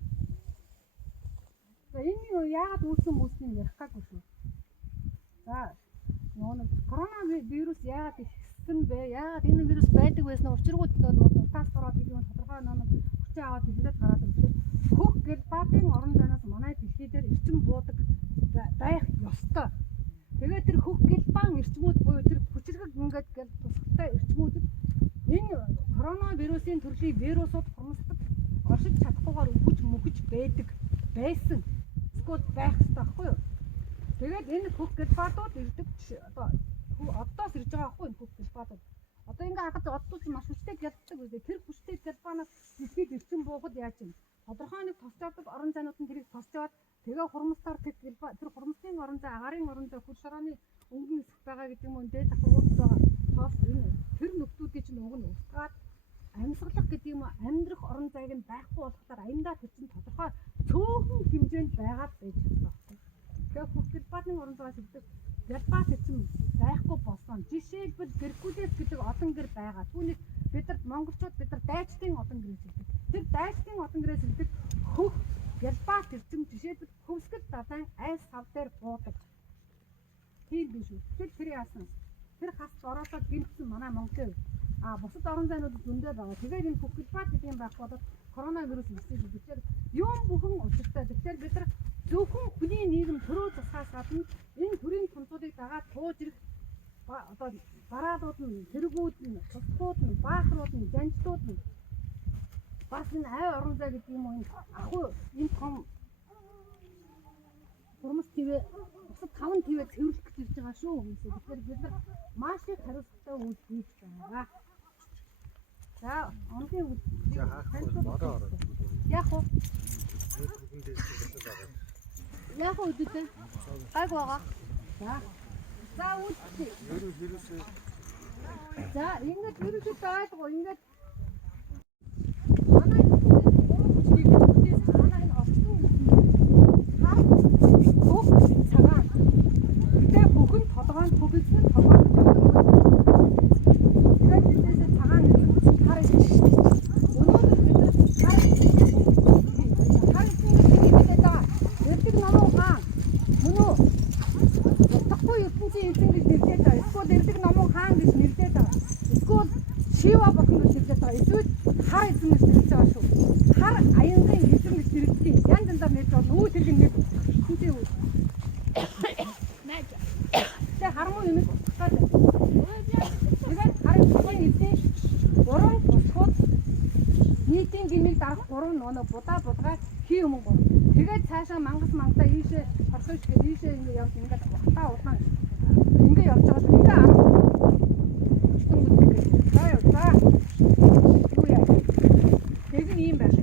За энэ яагаад үүссэн мөснийг ярих гайгүй шүү. За нөгөө коронавирус яагаад ихсэн бэ? Яагаад энэ вирус байдаг байсан учиргууд утаас ороод ийм тодорхой хүчээ аваад илрээд гараад ирэхэд хөх гэл баатын орон зайнаас манай дэлхий дээр эрчим буудаг байх ёстой. Тэгээд тэр хөх гэл баан эрчмүүд буюу тэр хүчрэг ингээд гэл тусахтай эрчмүүдэд энэ коронавирусын төрлийн вирусууд хормсдог оршиж чадахгүйгээр мөхөж байсан. Эсвэл байх хэрэгтэй байхгүй юу? Тэгээд энэ хөх гэл баатууд ирдэг одоос ирж байгаа байхгүй энэ хөх гэл баатууд. Одоо ингээд хахад оддууд маш хүчтэй гялддаг үү? Тэр хүчтэй гялбаанаас дэлхийд эрчим буухад яаж юм? Тодорхой нэг тосчоодог орон зайнууд нь тэрийг тосчоод тэгээ хурмстаар тэр хурмстын орон зай агарын орон зай хөл шорооны өнгөн хэсэг байгаа гэдэг юм уу дээд ахуйд байгаа тоос энэ тэр нөхдүүдийн чинь уг нь устгаад амьсгалах гэдэг юм уу амьдрах орон зайг нь байхгүй болохоор аяндаа тэр чинь тодорхой цөөхөн хэмжээнд байгаад байж байгаа. Тэгэхээр хөлбөд бааны орон зайг гэдэг ядбаа тийм байхгүй болсон. Жишээлбэл Геркулес гэдэг олон гэр байгаа. Түүнийг бид нар монголчууд бид нар дайчдын олон гэр гэж хэлдэг. Тэр дайчдын олон гэрээс хэлдэг хөх ядбаа тийм жишээлбэл хөвсгөл далайн айс сав дээр буудаг. Тийм биш үү? Тэр яасан? Тэр хас ороосоо гинтсэн манай Монголын бусад орон зайнуудад зөндөө байгаа. Тэгээд энэ хөхлбат гэдэг юм байх болоод коронавирус ирсэн. Тэгэхээр юм бүхэн учиртай. Тэгэхээр бид нар зөвхөн хүний нийгэм төрөө засгаас гадна энэ төрийн томцоодыг дагаад тууж ирэх одоо бараадууд нь, тэргүүд нь, тусгууд нь, баахрууд нь, жанжтууд нь бас энэ ай орон зай гэдэг юм уу энэ ахуй энэ том твээ бусад 5 твээ цэвэрлэх гэж ирж байгаа шүү хүмүүсээ. Тэгэхээр бид нар маш их хариуцлагатай үйл хийж байгаа. За онгийн үйл яах вэ? Яг үдтэй. Гайг байгаа. За үдтэй. За ингэж ерөөсөө таадгүй ингэж манай манай энэ оцсон хаа цагаан. Тэ бүхэн толгойн бүгэлсэн толгойн тэгээд бидээс цагаан хараа. Өнөөдөр бид хараа эрдэг намуу хаан мөн үү? Утгагүй ертөнцийн эзэн гэж нэрлэдэг байгаа. Эсвэл эрдэг намуу хаан гэж нэрлэдэг байгаа. Эсвэл Шива бурхан гэж нэрлэдэг байгаа. Эсвэл хар эзэн гэж нэрлэж байгаа шүү. Хар аянгийн эзэн гэж нэрлэдэг. Янз янзаар нэрж бол нүү тэрэг нэр. Тэнцээ үү? Тэ хармуу юм утгаад. Тэгээд харын эзэн гурван тусгууд нийтийн гмиг дарах гурван нөө будаа хий өмнө гурван. Тэгээд цаашаа мангасдаа ийшээ орхиж гээд ийшээ ингэ явж ингээд утаа удаан ингэ явж байгаа шүү. Ингээ 10 за юу яа. Тэг ийм байх.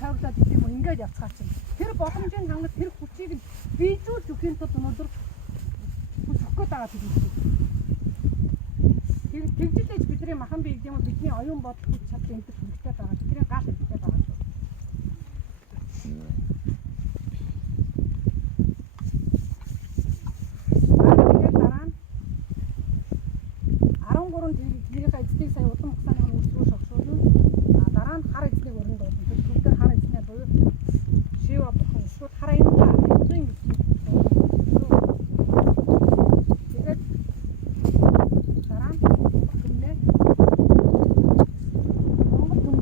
тоогдоод идэм үү ингээд явцгаа чинь. Тэр боломжийн хангас тэр хүчийг биелүүлж өхийн тулд өнөөдөр хүч өгөх гээд байгаа юм. Тэгжлээж бидний махан бие гэдэг юм бидний оюун бодол хүч чадлын энэ хэрэгтэй байгаа. Тэрийн гал хэрэгтэй байгаа шүү. Дараа нь 13 тэрийнхээ эзнийг сая улам хугацааны хамт өсрөө шогшуулна. Дараа нь хар эзнийг өрөнд дуулна. Тэгэхээр хар эзнээ буюу Шива бурхан шууд хараа юм да. Тэгээд дараа нь Монгол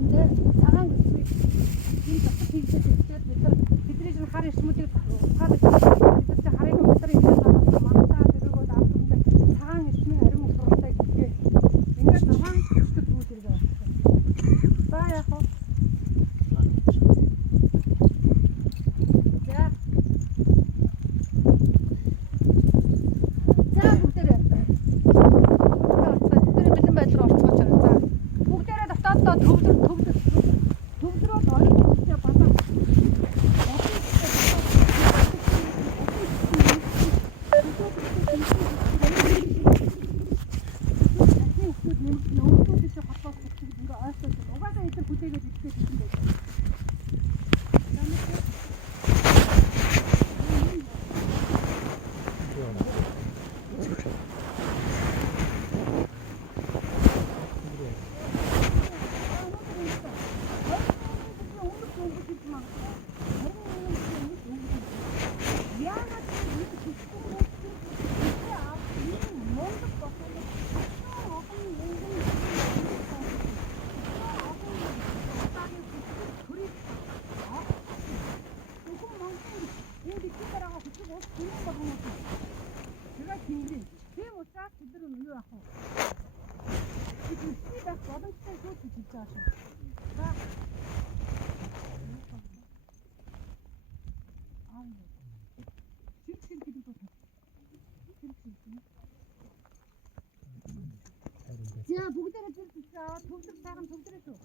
үүд их дараагаа хүчиг ус гэрэн болгоно. 제가 긴긴. Тийм учраас бид нар юу яах вэ? Бид үсний байх боломжтой шүү гэж хэлж байгаа шүү. За. Шилжих гэдэг нь. За бүгдээрээ зүрхсээ төвлөр сайхан төвлөрөө шүү.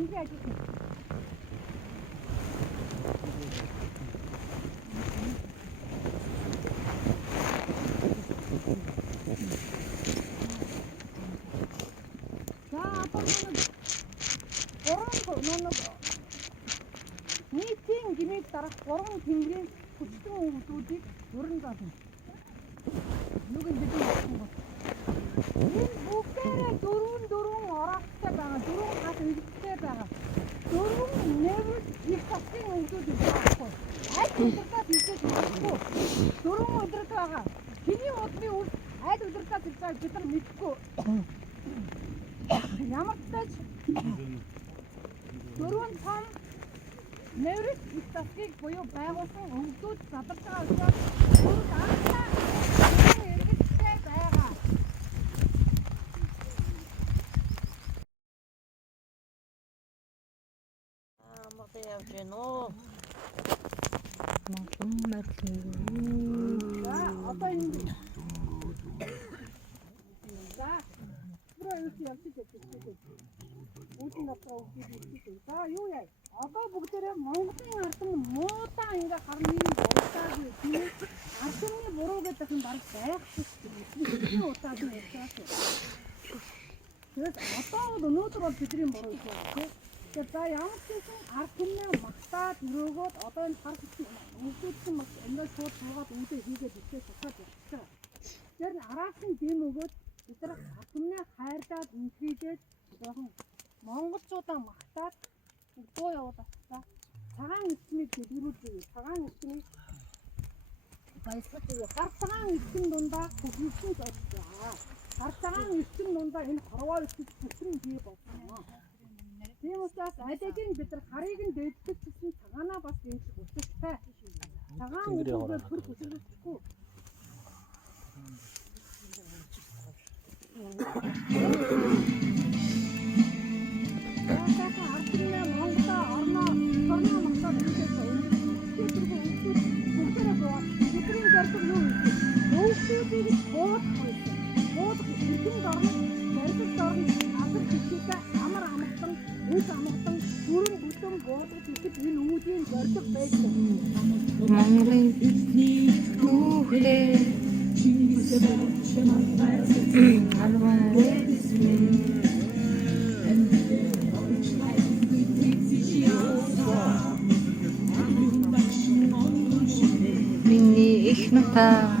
tinggi aja tuh. 자, 아빠는 orang kok nono meeting gini tarak orang tinggi kucing utudik turun kado. Nugun jadi apa? Ini bukan turun orang sebang turun asal sebang turun never discussing utudik apa? Ayo kita bisa discuss. Turun utudik apa? Kini utudik ayo utudik kita mikko. Ямагтайч дөрвөн том нэрс статистик буюу байгуулсан өнгөд задарч байгаа учраас бүрд анхаа иргэдтэй байгаа. Амгад явж гэнэ үү? За одоо энэ за За юу яа? Одоо бүгдээрээ Монголын ардын муудаан ингээ харны болтаад тийм ардны буруу гэдэг нь баг байхгүй тийм удаад нь ярьсан. Тэгээд одоо өнөөдөр бол бидний буруу юм тийм. Тэгээд за ямар ч юм ардны магтаад өрөөгөөд одоо энэ хар хүмүүсийн мас ингээ шууд суугаад үүдээ хийгээд ихтэй тусаад явчихсан. Тэр араас нь дэм өгөөд бид нар ардны хайрлаад үнхийдээд жоохон монголчуудаа магтаад дуу явуулсан. Цагаан эсмийг дэлгэрүүлээ. Цагаан эсмийг баясгаж хар цагаан эсмийн дундаа хөвгөлсөн болчихлоо. Хар цагаан эсмийн дундаа энэ хорвоо эсмийг бүхэн бий болсон. Тийм учраас алигийн бид нар харыг нь дэвдэх гэсэн цагаанаа бас энэ шиг өсөлттэй. Цагаан үгээр төр бүсэлдэхгүй. Миний их нутаг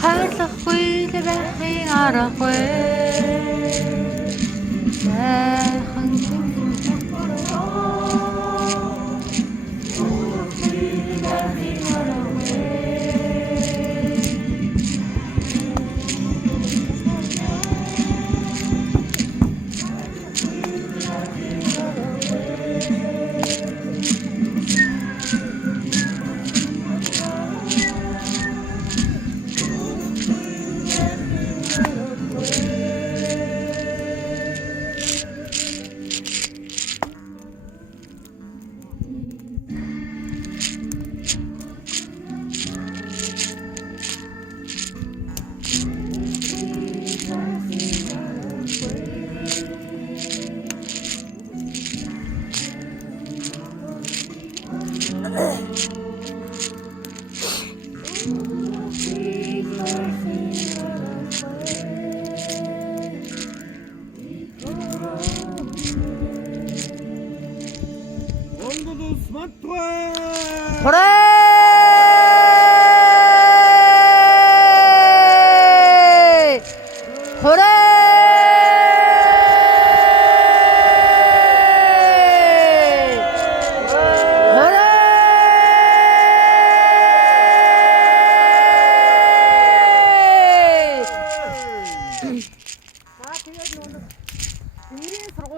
Хайрлахгүй л байхын аргагүй. Сайхан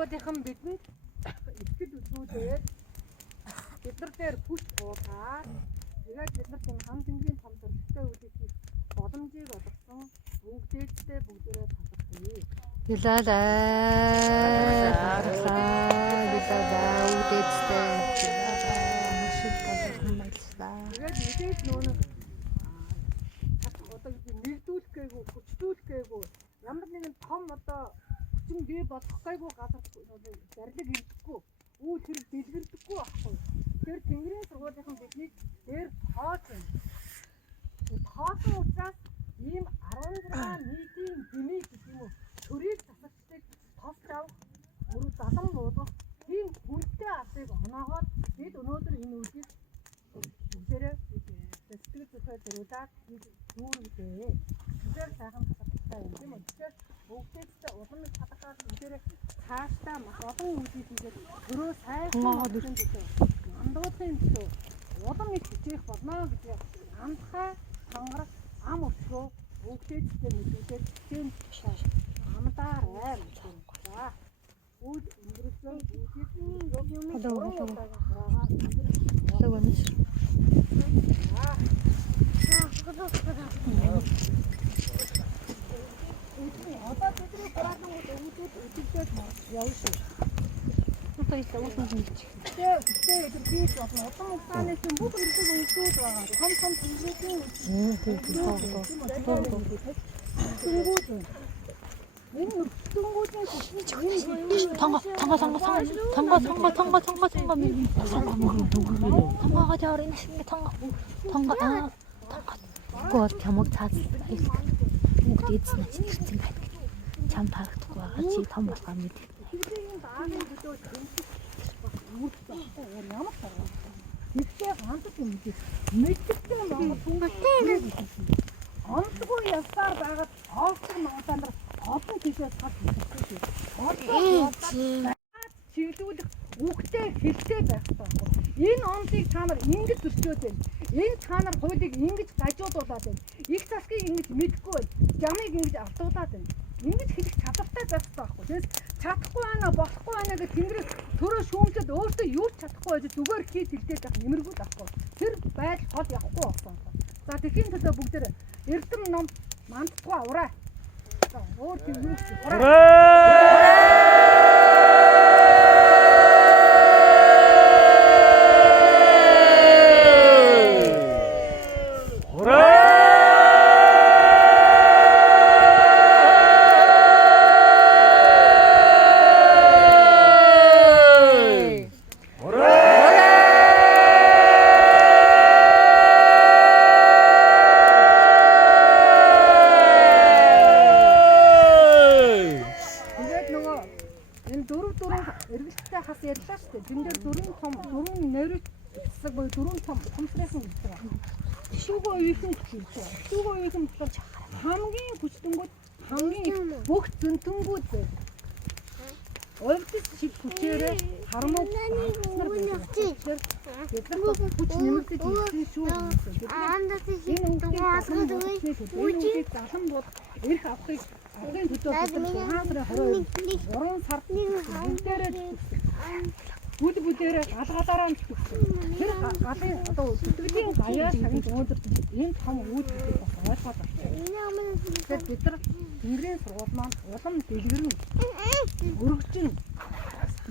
сургуулийнхан бидэнд ихтгэл үзүүлээд бид нар дээр хүч буулгаад тэгээд бид нарт энэ хам тэнгэрийн том зорилттой үйлдэх боломжийг олгосон бүгдээдтэй бүгдээрээ талархъя. Тэгээд мэдээж нөгөө одоо нэгдүүлэх гээгүй, хүчлүүлэх гээгүй ямар нэгэн том одоо хүчин бий болгох гээгүй газар зарлиг ирдэггүй, үйл хэрэг дэлгэрдэггүй байхгүй. Тэр тэнгэрийн сургуулийнхан биднийг дээр тоож байна. Тоосон учраас ийм 16 нийтийн дэмий гэх юм уу төрийг засагчдыг тосч авах, өөрөөр залан буудах тийм хүнтэй ардыг оноогоод бид өнөөдөр энэ үйлийг бүгдээрээ сэтгэл зүйтэй зориулаад дүүргэдэг. Тэгэхээр сайхан татгалтай юм тийм үү? Тэгэхээр бүгдээдээ улам их татгалаад бүгдээрээ цаашдаа маш олон үйлийг хийгээд төрөө сайхан болгохын төлөө андуутын төлөө улам их хичээх болно гэдгийг амтхай хангах ам өсгөө бүгдээдээ мэдүүлээд хичээн амдаарай юм байна. Үйл өнгөрсөн Гол чамаг цаас бүгд эзнэ чи ирсэн байх гэж чам тарагдахгүй байгаа чи том болохоо мэд. Ихтэй ханддаг юм чи мэддэг юм байна түнгээр онцгой ясаар байгаад оолцог магадгүй олон тийшээ цаас чиглүүлэх үгтэй хэлтэй байх хэрэгтэй. Энэ онцыг та нар ингэж зөрчөөд байна. Энэ та нар хуулийг ингэж гажуудуулаад байна. Их засгийг ингэж мэдгүй байна. Жамыг ингэж автуулаад байна. Ингэж хэлэх чадвартай байх хэрэгтэй байхгүй. Тэгээс чадахгүй байна, болохгүй байна гэж тэнгэрээс төрөө шүүмжлээд өөртөө юу ч чадахгүй байж зүгээр хийж хэлдээд байх нэмэргүй байхгүй. Тэр байдал гол явахгүй болсон. За тэхийн төлөө бүгдээр эрдэм ном мандтгаа ураа. За өөр тийм юу ч ураа. бас ярьлаа шүү дээ. Тэн дээр дөрвөн нэрэг хэсэг буюу дөрвөн том сайхан гэж байна. Шүүгөө үеийн хэлээ. Шүүгөө үеийн болохоор хамгийн хүчтэнгүүд хамгийн их бүх зөнтөнгүүд байдаг. Ойлтос шиг хүчээрээ харамуг нар байдаг. Бид нар хүч нэмэгдэж ирсэн шүү. Үүнийг залан бод эрх авахын төлөө хаантраа 3 сард бүдээрээ галгалаараа тэр галын одоо өсвөлийн гаяар цагт өндөр энэ том үүдүүдийг бас ойлгоод байна. Тэгэхээр бид нар Тэнгэрийн сургууль маань улам дэлгэрнэ. Өргөжин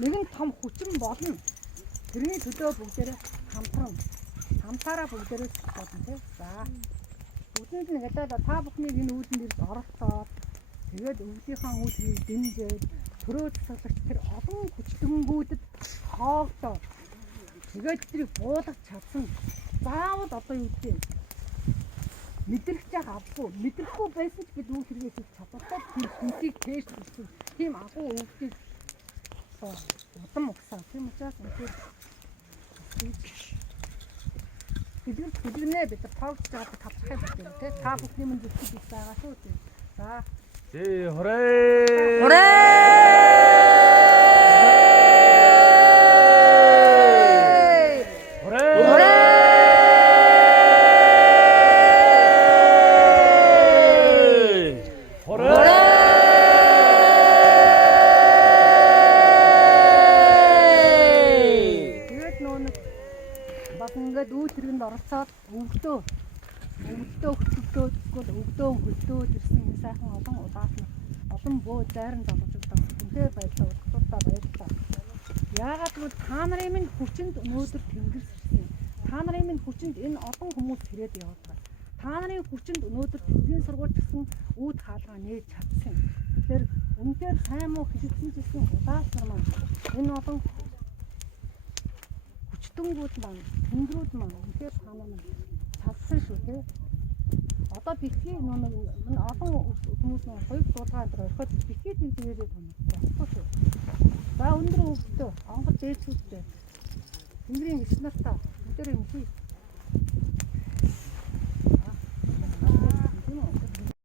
нэгэн том хүчин болно. Тэрний төлөө бүгдээрээ хамтаараа бүгдээрээ бодно тийм. За. Бүгдэнд нь гэдэг та бүхнийг энэ үүдэн дээр оролцоод тэгээд өвлийнхаа үүдгийг дэмжээд төрөө засагч тэр олон хүчтэнгүүдэд хоогдоо. Тэгээд тэрийг буулгах чадсан. Заавал одоо юу гэдэг мэдрэх жах авахгүй. Мэдрэхгүй байсан ч бид үйл хэрэгээ хийж чадвартай тийм хүнсийг тээж өгсөн. Тийм агуу өвдгийг удам угсаа. Тийм учраас үнээр биднээ бид тоогч жаад талхахыг байна те. Та бүхний минь зүтгэж байгаа шүү дээ. За. Хорей. Оролцоод өвдөө ирсэн сайхан олон удаас олон бөө зайран залуучуудаас үнээр баярлалаа урьдчилан баярлалаа. Яагаад гэвэл та нарын минь хүчинд өнөөдөр тэнгэрс ирсэн. Та нарын минь хүчинд энэ олон хүмүүс ирээд яваад байна. Та нарын хүчинд өнөөдөр Тэнгэрийн сургууль гэсэн үүд хаалгаа нээж чадсан. Тэгэхээр үнээр сайн муу хэлсэн гэсэн удаас нар маань энэ олон хүчтэнгүүд маань тэнгэрүүд маань үнээр санаа маань чадсан шүү те. Одоо битгий нэг олон хүмүүс нэг хоёр дуулгаа дээр ороход битгий тийгээрээ томоохгүй шүү. За өндөр өвдөө онгод дээдсүүдтэй Тэнгэрийн эс нартаа өдөр юм хий.